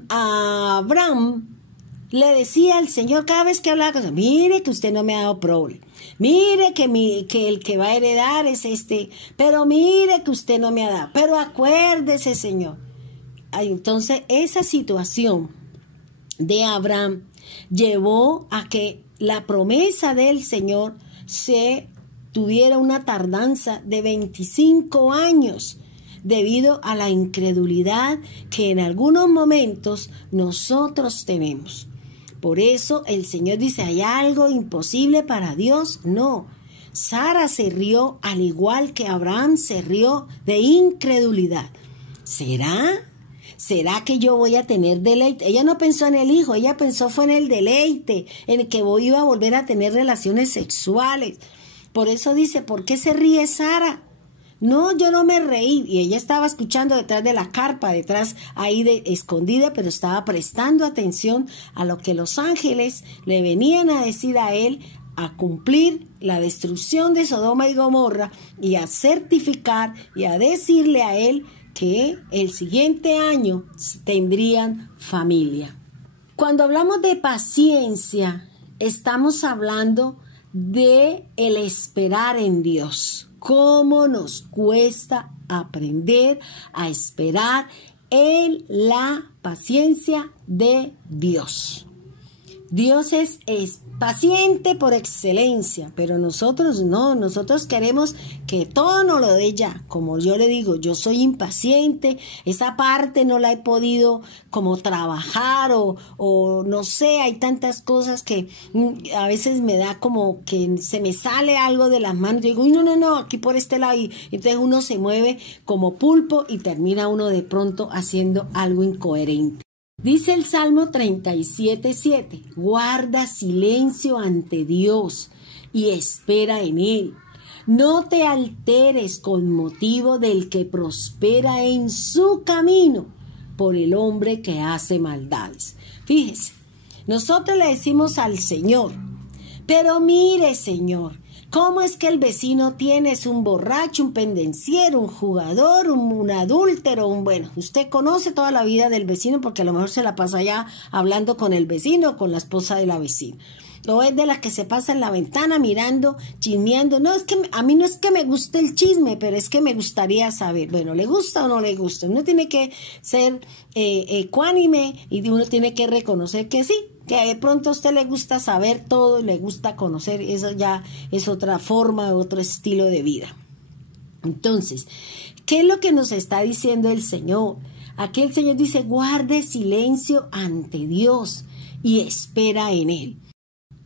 a Abraham le decía al Señor cada vez que hablaba con él, mire que usted no me ha dado problema, mire que el que va a heredar es este, pero mire que usted no me ha dado, pero acuérdese, Señor. Entonces esa situación de Abraham llevó a que la promesa del Señor se tuviera una tardanza de 25 años debido a la incredulidad que en algunos momentos nosotros tenemos. Por eso el Señor dice, ¿hay algo imposible para Dios? No. Sara se rió al igual que Abraham se rió de incredulidad. ¿Será que yo voy a tener deleite? Ella no pensó en el hijo, ella pensó fue en el deleite, en el que iba a volver a tener relaciones sexuales. Por eso dice, ¿por qué se ríe Sara? No, yo no me reí. Y ella estaba escuchando detrás de la carpa, detrás ahí escondida, pero estaba prestando atención a lo que los ángeles le venían a decir a él, a cumplir la destrucción de Sodoma y Gomorra y a certificar y a decirle a él que el siguiente año tendrían familia. Cuando hablamos de paciencia, estamos hablando de el esperar en Dios. Cómo nos cuesta aprender a esperar en la paciencia de Dios. Dios es paciente por excelencia, pero nosotros no, nosotros queremos que todo nos lo dé ya. Como yo le digo, yo soy impaciente, esa parte no la he podido como trabajar o no sé, hay tantas cosas que a veces me da como que se me sale algo de las manos. Yo digo, no, aquí por este lado. Y entonces uno se mueve como pulpo y termina uno de pronto haciendo algo incoherente. Dice el Salmo 37:7, guarda silencio ante Dios y espera en Él. No te alteres con motivo del que prospera en su camino por el hombre que hace maldades. Fíjese, nosotros le decimos al Señor, pero mire, Señor, ¿cómo es que el vecino tiene? Es un borracho, un pendenciero, un jugador, un adúltero, bueno, usted conoce toda la vida del vecino porque a lo mejor se la pasa ya hablando con el vecino o con la esposa de la vecina. O es de las que se pasa en la ventana mirando, chismeando. No, es que a mí no es que me guste el chisme, pero es que me gustaría saber. Bueno, ¿le gusta o no le gusta? Uno tiene que ser ecuánime y uno tiene que reconocer que sí, que de pronto a usted le gusta saber todo y le gusta conocer. Eso ya es otra forma, otro estilo de vida. Entonces, ¿qué es lo que nos está diciendo el Señor? Aquí el Señor dice, guarde silencio ante Dios y espera en Él.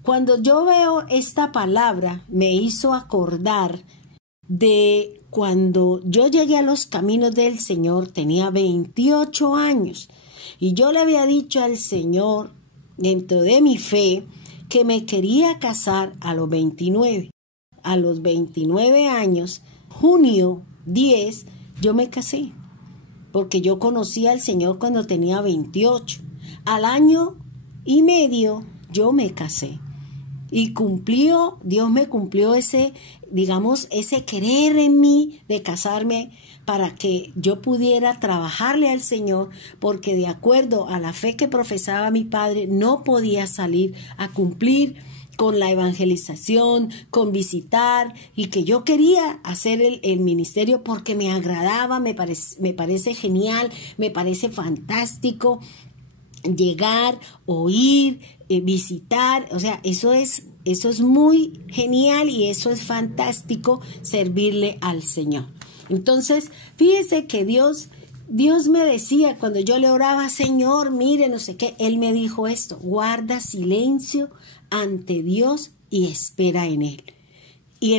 Cuando yo veo esta palabra, me hizo acordar de cuando yo llegué a los caminos del Señor, tenía 28 años, y yo le había dicho al Señor, dentro de mi fe, que me quería casar a los 29. A los 29 años, junio 10, yo me casé, porque yo conocí al Señor cuando tenía 28. Al año y medio, yo me casé. Y Dios me cumplió ese querer en mí de casarme para que yo pudiera trabajarle al Señor, porque de acuerdo a la fe que profesaba mi padre, no podía salir a cumplir con la evangelización, con visitar, y que yo quería hacer el ministerio porque me agradaba, me parece genial, me parece fantástico. Llegar, oír, visitar, o sea, eso es muy genial y eso es fantástico, servirle al Señor. Entonces, fíjese que Dios me decía cuando yo le oraba, Señor, mire, no sé qué, Él me dijo esto, guarda silencio ante Dios y espera en Él. Y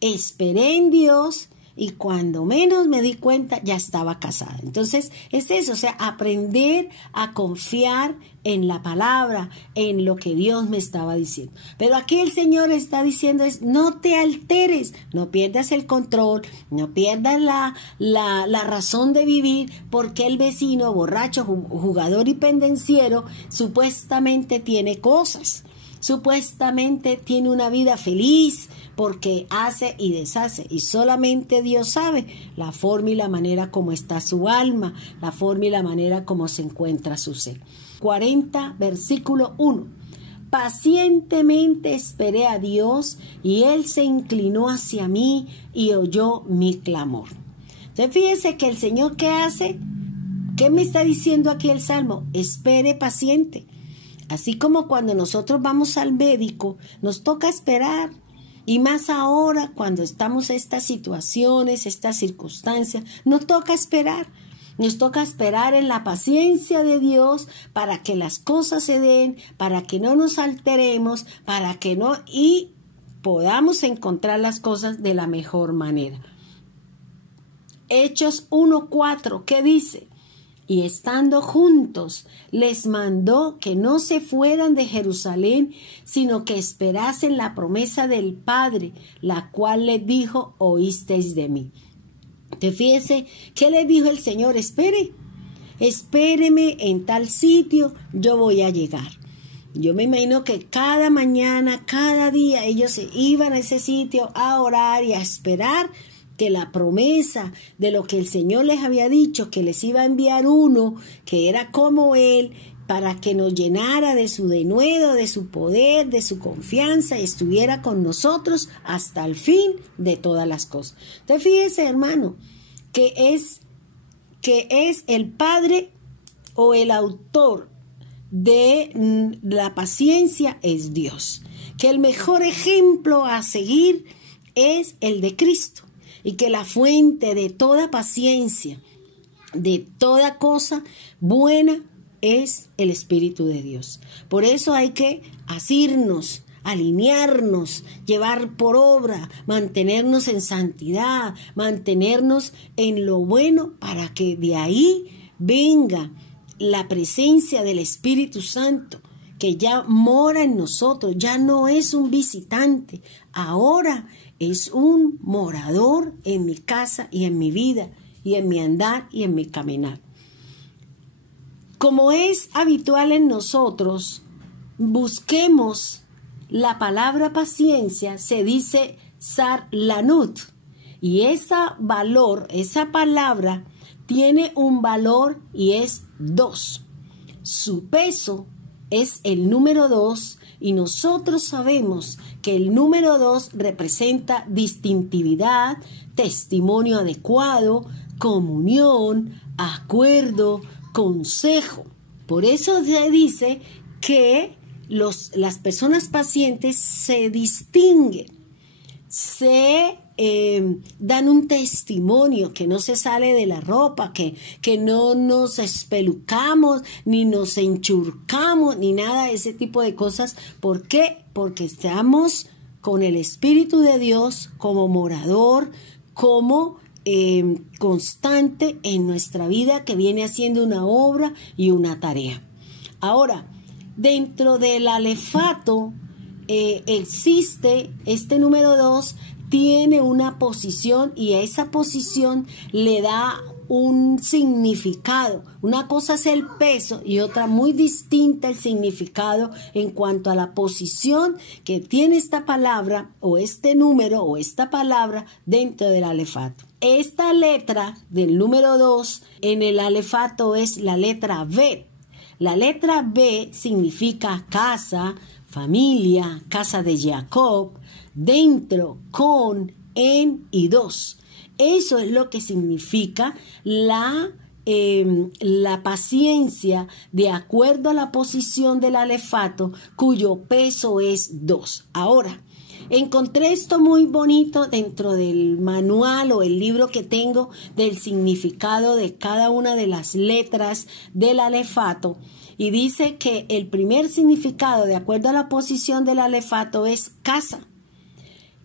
esperé en Dios. Y cuando menos me di cuenta, ya estaba casada. Entonces, es eso, o sea, aprender a confiar en la palabra, en lo que Dios me estaba diciendo. Pero aquí el Señor está diciendo no te alteres, no pierdas el control, no pierdas la razón de vivir, porque el vecino borracho, jugador y pendenciero, supuestamente tiene cosas. Supuestamente tiene una vida feliz porque hace y deshace, y solamente Dios sabe la forma y la manera como está su alma, la forma y la manera como se encuentra su ser. 40, versículo 1. Pacientemente esperé a Dios y Él se inclinó hacia mí y oyó mi clamor. Entonces fíjese que el Señor, ¿qué hace? ¿Qué me está diciendo aquí el Salmo? Espere paciente. Así como cuando nosotros vamos al médico, nos toca esperar. Y más ahora, cuando estamos en estas situaciones, estas circunstancias, nos toca esperar. Nos toca esperar en la paciencia de Dios para que las cosas se den, para que no nos alteremos, y podamos encontrar las cosas de la mejor manera. Hechos 1:4, ¿qué dice? Y estando juntos, les mandó que no se fueran de Jerusalén, sino que esperasen la promesa del Padre, la cual les dijo, oísteis de mí. Te fíjese, ¿qué les dijo el Señor? Espéreme en tal sitio, yo voy a llegar. Yo me imagino que cada mañana, cada día, ellos se iban a ese sitio a orar y a esperar que la promesa de lo que el Señor les había dicho, que les iba a enviar uno que era como Él, para que nos llenara de su denuedo, de su poder, de su confianza, y estuviera con nosotros hasta el fin de todas las cosas. Entonces fíjese, hermano, que es el Padre o el autor de la paciencia es Dios, que el mejor ejemplo a seguir es el de Cristo y que la fuente de toda paciencia, de toda cosa buena, es el Espíritu de Dios. Por eso hay que asirnos, alinearnos, llevar por obra, mantenernos en santidad, mantenernos en lo bueno, para que de ahí venga la presencia del Espíritu Santo, que ya mora en nosotros. Ya no es un visitante, ahora es un morador en mi casa y en mi vida y en mi andar y en mi caminar. Como es habitual en nosotros, busquemos la palabra paciencia, se dice sarlanut, y esa palabra tiene un valor y es 2. Su peso es el número 2 y nosotros sabemos que el número 2 representa distintividad, testimonio adecuado, comunión, acuerdo, consejo. Por eso se dice que las personas pacientes se distinguen, se dan un testimonio, que no se sale de la ropa, que no nos espelucamos, ni nos enchurcamos, ni nada de ese tipo de cosas. ¿Por qué? Porque estamos con el Espíritu de Dios como morador, como constante en nuestra vida, que viene haciendo una obra y una tarea. Ahora, dentro del alefato existe este número 2, tiene una posición y a esa posición le da un significado. Una cosa es el peso y otra muy distinta el significado en cuanto a la posición que tiene esta palabra o este número o esta palabra dentro del alefato. Esta letra del número 2 en el alefato es la letra B. La letra B significa casa, familia, casa de Jacob, dentro, con, en y dos. Eso es lo que significa la paciencia de acuerdo a la posición del alefato, cuyo peso es 2. Ahora, encontré esto muy bonito dentro del manual o el libro que tengo del significado de cada una de las letras del alefato, y dice que el primer significado de acuerdo a la posición del alefato es casa.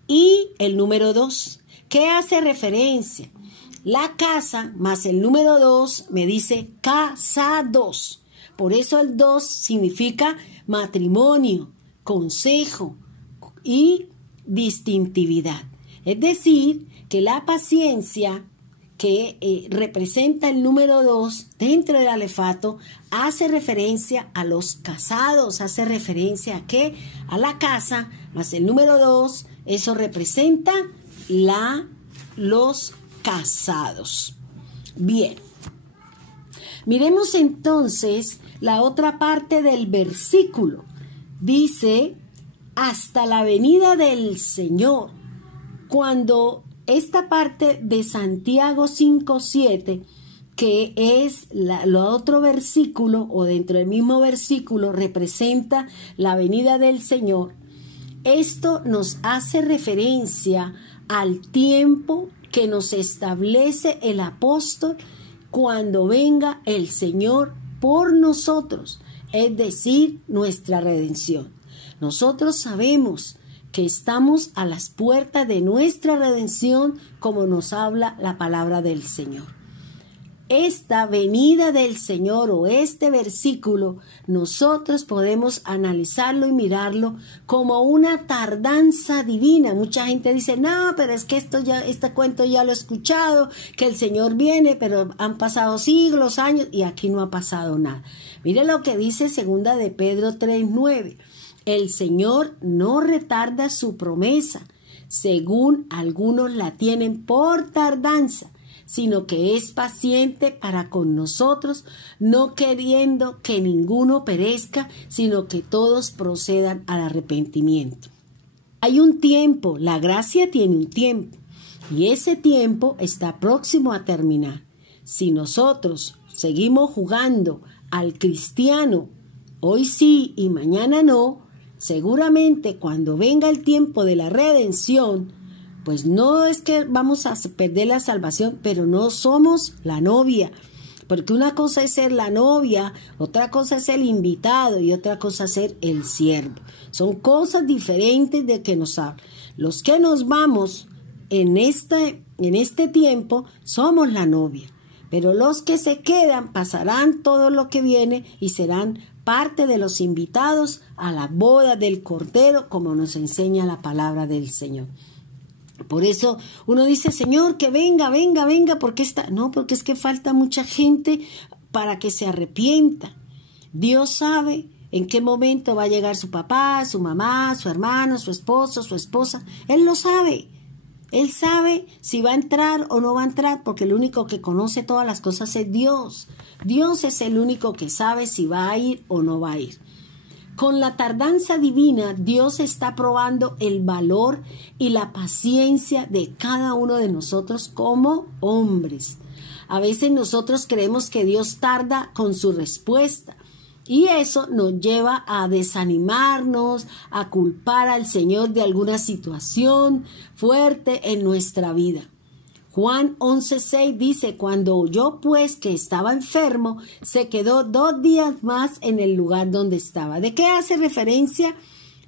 Y el número 2, ¿qué hace referencia? La casa más el número 2 me dice casados. Por eso el 2 significa matrimonio, consejo y distintividad. Es decir, que la paciencia que representa el número 2 dentro del alefato hace referencia a los casados, hace referencia a ¿qué? A la casa más el número 2, eso representa los casados. Bien, miremos entonces la otra parte del versículo. Dice, hasta la venida del Señor. Cuando esta parte de Santiago 5:7, que es lo otro versículo, o dentro del mismo versículo, representa la venida del Señor, esto nos hace referencia al tiempo que nos establece el apóstol cuando venga el Señor por nosotros, es decir, nuestra redención. Nosotros sabemos que estamos a las puertas de nuestra redención, como nos habla la palabra del Señor. Esta venida del Señor o este versículo, nosotros podemos analizarlo y mirarlo como una tardanza divina. Mucha gente dice, no, pero es que este cuento ya lo he escuchado, que el Señor viene, pero han pasado siglos, años, y aquí no ha pasado nada. Mire lo que dice 2 de Pedro 3:9. El Señor no retarda su promesa, según algunos la tienen por tardanza, sino que es paciente para con nosotros, no queriendo que ninguno perezca, sino que todos procedan al arrepentimiento. Hay un tiempo, la gracia tiene un tiempo, y ese tiempo está próximo a terminar. Si nosotros seguimos jugando al cristiano hoy sí y mañana no, seguramente cuando venga el tiempo de la redención, pues no es que vamos a perder la salvación, pero no somos la novia. Porque una cosa es ser la novia, otra cosa es el invitado y otra cosa es ser el siervo. Son cosas diferentes de que nos hablan. Los que nos vamos en este tiempo somos la novia. Pero los que se quedan pasarán todo lo que viene y serán parte de los invitados a la boda del Cordero, como nos enseña la palabra del Señor. Por eso uno dice, Señor, que venga, porque porque es que falta mucha gente para que se arrepienta. Dios sabe en qué momento va a llegar su papá, su mamá, su hermano, su esposo, su esposa. Él lo sabe. Él sabe si va a entrar o no va a entrar, porque el único que conoce todas las cosas es Dios. Dios es el único que sabe si va a ir o no va a ir. Con la tardanza divina, Dios está probando el valor y la paciencia de cada uno de nosotros como hombres. A veces nosotros creemos que Dios tarda con su respuesta y eso nos lleva a desanimarnos, a culpar al Señor de alguna situación fuerte en nuestra vida. Juan 11:6 dice, cuando oyó pues que estaba enfermo, se quedó 2 días más en el lugar donde estaba. ¿De qué hace referencia?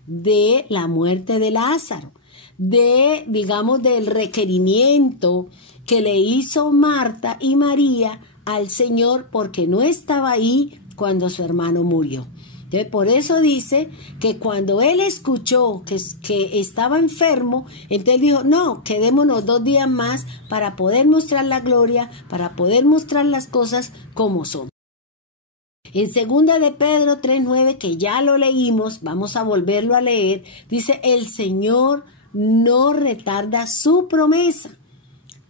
De la muerte de Lázaro, del requerimiento que le hizo Marta y María al Señor porque no estaba ahí cuando su hermano murió. Entonces, por eso dice que cuando él escuchó que estaba enfermo, entonces dijo, no, quedémonos 2 días más para poder mostrar la gloria, para poder mostrar las cosas como son. En 2 de Pedro 3:9, que ya lo leímos, vamos a volverlo a leer, dice, el Señor no retarda su promesa,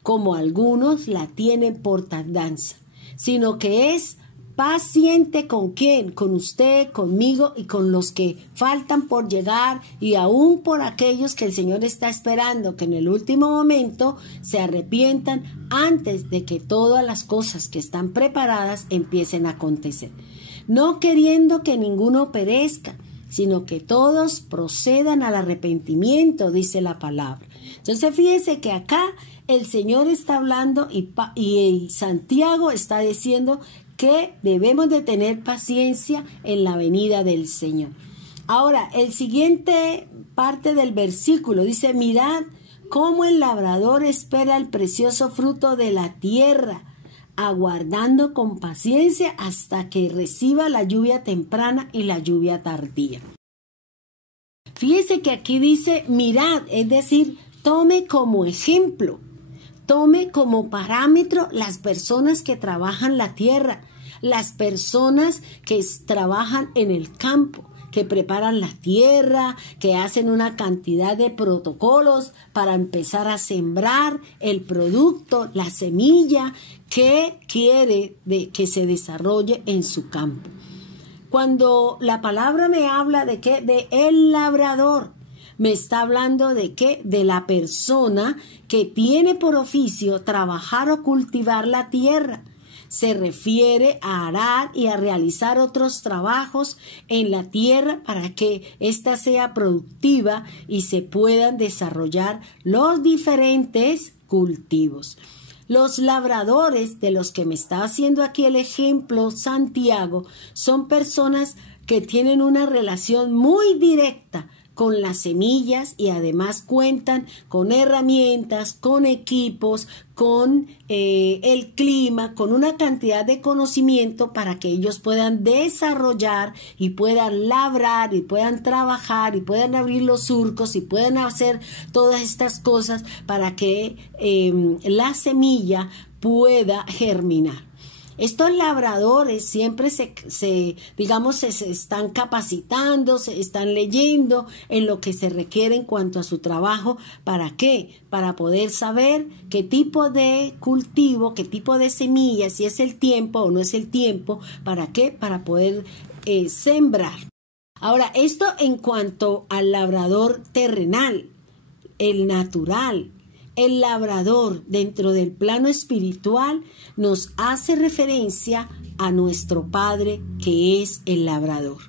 como algunos la tienen por tardanza, sino que es paciente. ¿Con quién? Con usted, conmigo y con los que faltan por llegar y aún por aquellos que el Señor está esperando que en el último momento se arrepientan antes de que todas las cosas que están preparadas empiecen a acontecer. No queriendo que ninguno perezca, sino que todos procedan al arrepentimiento, dice la palabra. Entonces fíjense que acá el Señor está hablando y Santiago está diciendo que debemos de tener paciencia en la venida del Señor. Ahora, el siguiente parte del versículo dice, mirad cómo el labrador espera el precioso fruto de la tierra, aguardando con paciencia hasta que reciba la lluvia temprana y la lluvia tardía. Fíjese que aquí dice, mirad, es decir, tome como ejemplo, tome como parámetro las personas que trabajan la tierra, las personas que trabajan en el campo, que preparan la tierra, que hacen una cantidad de protocolos para empezar a sembrar el producto, la semilla que quiere que se desarrolle en su campo. Cuando la palabra me habla de qué, de el labrador, me está hablando de qué, de la persona que tiene por oficio trabajar o cultivar la tierra. Se refiere a arar y a realizar otros trabajos en la tierra para que ésta sea productiva y se puedan desarrollar los diferentes cultivos. Los labradores, de los que me está haciendo aquí el ejemplo Santiago, son personas que tienen una relación muy directa con las semillas y además cuentan con herramientas, con equipos, con el clima, con una cantidad de conocimiento para que ellos puedan desarrollar y puedan labrar y puedan trabajar y puedan abrir los surcos y puedan hacer todas estas cosas para que la semilla pueda germinar. Estos labradores siempre se están capacitando, se están leyendo en lo que se requiere en cuanto a su trabajo. ¿Para qué? Para poder saber qué tipo de cultivo, qué tipo de semilla, si es el tiempo o no es el tiempo. ¿Para qué? Para poder sembrar. Ahora, esto en cuanto al labrador terrenal, el natural. el labrador dentro del plano espiritual nos hace referencia a nuestro Padre que es el labrador.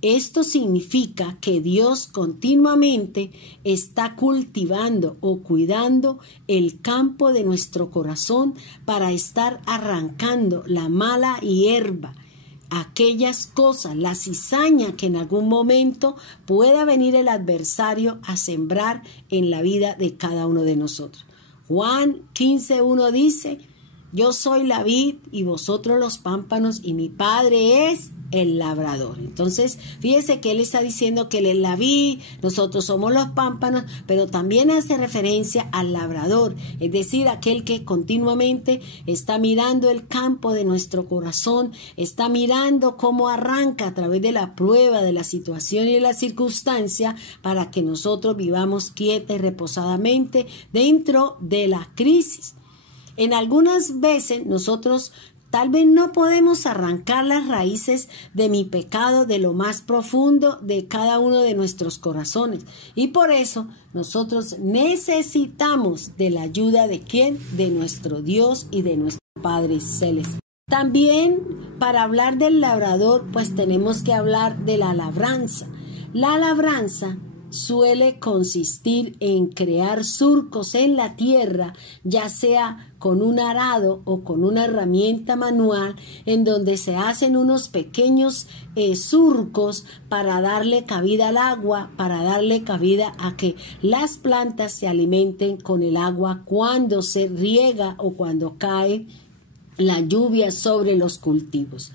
Esto significa que Dios continuamente está cultivando o cuidando el campo de nuestro corazón para estar arrancando la mala hierba, aquellas cosas, la cizaña que en algún momento pueda venir el adversario a sembrar en la vida de cada uno de nosotros. Juan 15:1 dice: yo soy la vid y vosotros los pámpanos, y mi Padre es el labrador. Entonces, fíjese que él está diciendo que él es la vid, nosotros somos los pámpanos, pero también hace referencia al labrador, es decir, aquel que continuamente está mirando el campo de nuestro corazón, está mirando cómo arranca a través de la prueba, de la situación y de la circunstancia, para que nosotros vivamos quieta y reposadamente dentro de la crisis. En algunas veces nosotros tal vez no podemos arrancar las raíces de mi pecado de lo más profundo de cada uno de nuestros corazones. Y por eso nosotros necesitamos de la ayuda de ¿quién? De nuestro Dios y de nuestro Padre Celestial. También para hablar del labrador, pues tenemos que hablar de la labranza. La labranza suele consistir en crear surcos en la tierra, ya sea con un arado o con una herramienta manual, en donde se hacen unos pequeños surcos para darle cabida al agua, para darle cabida a que las plantas se alimenten con el agua cuando se riega o cuando cae la lluvia sobre los cultivos.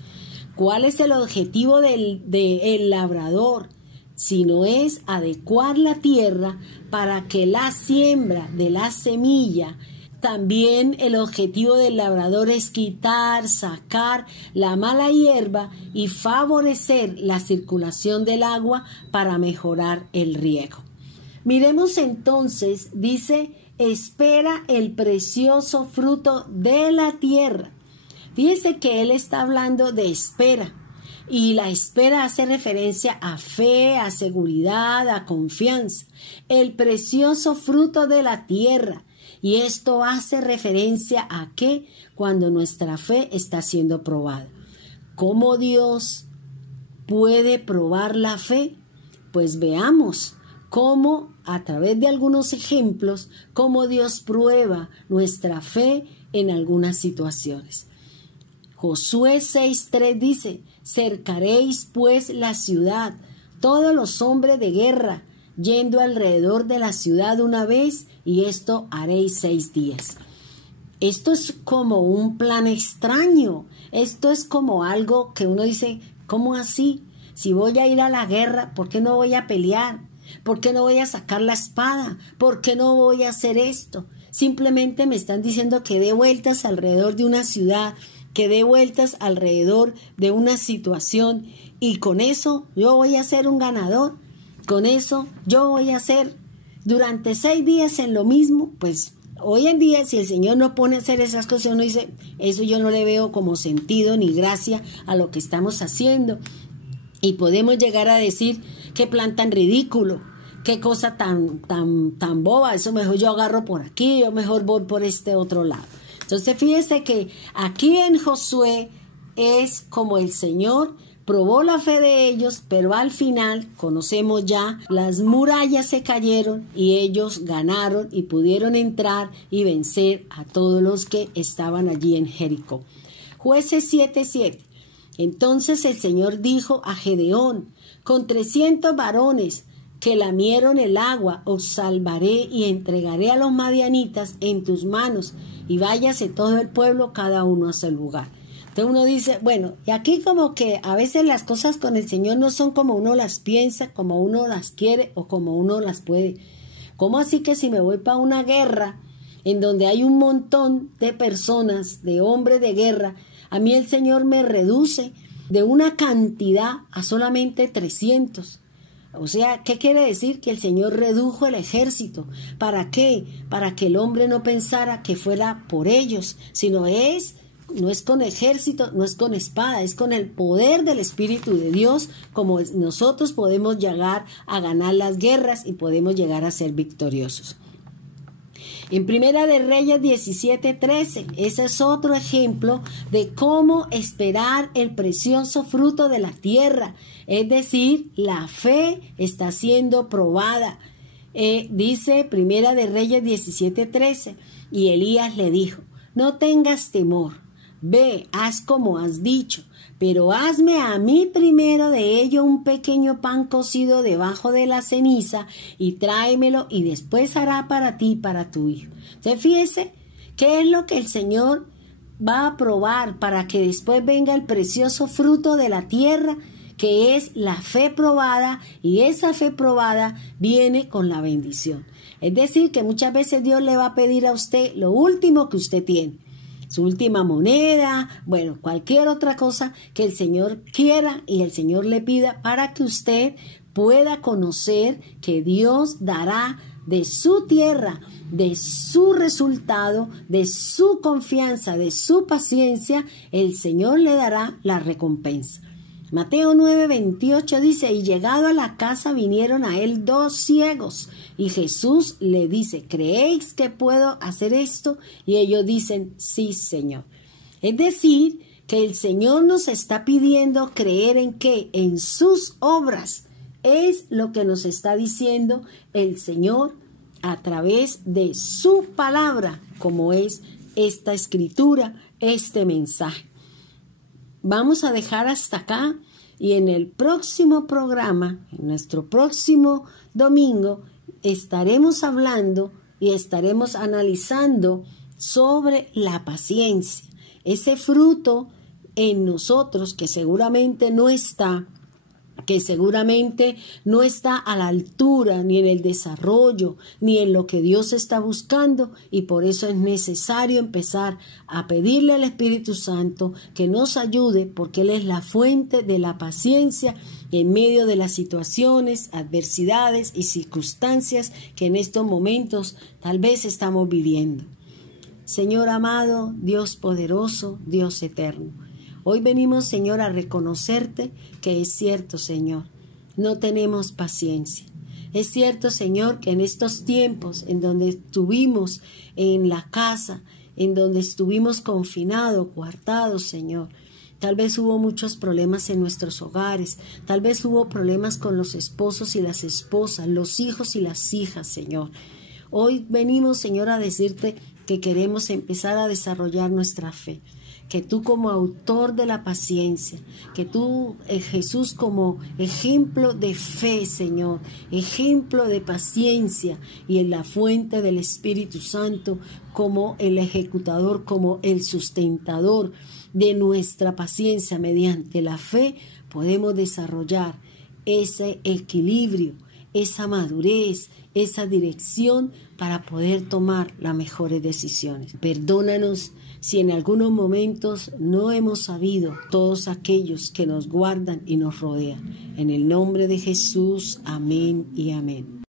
¿Cuál es el objetivo del labrador? Sino es adecuar la tierra para que la siembra de la semilla. También el objetivo del labrador es quitar, sacar la mala hierba y favorecer la circulación del agua para mejorar el riego. Miremos entonces, dice, espera el precioso fruto de la tierra. Fíjese que él está hablando de espera. Y la espera hace referencia a fe, a seguridad, a confianza. El precioso fruto de la tierra. Y esto hace referencia a que cuando nuestra fe está siendo probada. ¿Cómo Dios puede probar la fe? Pues veamos cómo, a través de algunos ejemplos, cómo Dios prueba nuestra fe en algunas situaciones. Josué 6:3 dice: cercaréis pues la ciudad, todos los hombres de guerra, yendo alrededor de la ciudad una vez, y esto haréis 6 días. Esto es como un plan extraño, esto es como algo que uno dice, ¿cómo así? Si voy a ir a la guerra, ¿por qué no voy a pelear? ¿Por qué no voy a sacar la espada? ¿Por qué no voy a hacer esto? Simplemente me están diciendo que dé vueltas alrededor de una ciudad, que dé vueltas alrededor de una situación, y con eso yo voy a ser un ganador, con eso yo voy a hacer durante 6 días en lo mismo. Pues hoy en día, si el Señor no pone a hacer esas cosas, uno dice, eso yo no le veo como sentido ni gracia a lo que estamos haciendo, y podemos llegar a decir, qué plan tan ridículo, qué cosa tan boba, eso mejor yo agarro por aquí, yo mejor voy por este otro lado. Entonces fíjese que aquí en Josué es como el Señor probó la fe de ellos, pero al final conocemos ya, las murallas se cayeron y ellos ganaron y pudieron entrar y vencer a todos los que estaban allí en Jericó. Jueces 7:7. Entonces el Señor dijo a Gedeón: con 300 varones que lamieron el agua, os salvaré y entregaré a los madianitas en tus manos, y váyase todo el pueblo, cada uno a su lugar. Entonces uno dice, bueno, y aquí como que a veces las cosas con el Señor no son como uno las piensa, como uno las quiere o como uno las puede. ¿Cómo así que si me voy para una guerra en donde hay un montón de personas, de hombres de guerra, a mí el Señor me reduce de una cantidad a solamente 300? O sea, ¿qué quiere decir? Que el Señor redujo el ejército. ¿Para qué? Para que el hombre no pensara que fuera por ellos, sino no es con ejército, no es con espada, es con el poder del Espíritu de Dios, como nosotros podemos llegar a ganar las guerras y podemos llegar a ser victoriosos. En Primera de Reyes 17:13, ese es otro ejemplo de cómo esperar el precioso fruto de la tierra. Es decir, la fe está siendo probada. Dice Primera de Reyes 17:13, y Elías le dijo: no tengas temor, ve, haz como has dicho, pero hazme a mí primero de ello un pequeño pan cocido debajo de la ceniza y tráemelo, y después hará para ti y para tu hijo. Entonces, fíjese qué es lo que el Señor va a probar para que después venga el precioso fruto de la tierra, que es la fe probada, y esa fe probada viene con la bendición. Es decir, que muchas veces Dios le va a pedir a usted lo último que usted tiene, su última moneda, bueno, cualquier otra cosa que el Señor quiera y el Señor le pida para que usted pueda conocer que Dios dará de su tierra, de su resultado, de su confianza, de su paciencia, el Señor le dará la recompensa. Mateo 9:28 dice: y llegado a la casa vinieron a él 2 ciegos, y Jesús le dice: ¿creéis que puedo hacer esto? Y ellos dicen: sí, Señor. Es decir, que el Señor nos está pidiendo creer en qué, en sus obras. Es lo que nos está diciendo el Señor a través de su palabra, como es esta escritura, este mensaje. Vamos a dejar hasta acá, y en el próximo programa, en nuestro próximo domingo, estaremos hablando y estaremos analizando sobre la paciencia, ese fruto en nosotros que seguramente no está a la altura, ni en el desarrollo, ni en lo que Dios está buscando, y por eso es necesario empezar a pedirle al Espíritu Santo que nos ayude, porque Él es la fuente de la paciencia en medio de las situaciones, adversidades y circunstancias que en estos momentos tal vez estamos viviendo. Señor amado, Dios poderoso, Dios eterno, hoy venimos, Señor, a reconocerte que es cierto, Señor, no tenemos paciencia. Es cierto, Señor, que en estos tiempos en donde estuvimos en la casa, en donde estuvimos confinados, coartados, Señor, tal vez hubo muchos problemas en nuestros hogares, tal vez hubo problemas con los esposos y las esposas, los hijos y las hijas, Señor. Hoy venimos, Señor, a decirte que queremos empezar a desarrollar nuestra fe. Que tú, como autor de la paciencia, que tú, Jesús, como ejemplo de fe, Señor, ejemplo de paciencia, y en la fuente del Espíritu Santo como el ejecutador, como el sustentador de nuestra paciencia, mediante la fe podemos desarrollar ese equilibrio, esa madurez, esa dirección para poder tomar las mejores decisiones. Perdónanos si en algunos momentos no hemos sabido todos aquellos que nos guardan y nos rodean. En el nombre de Jesús, amén y amén.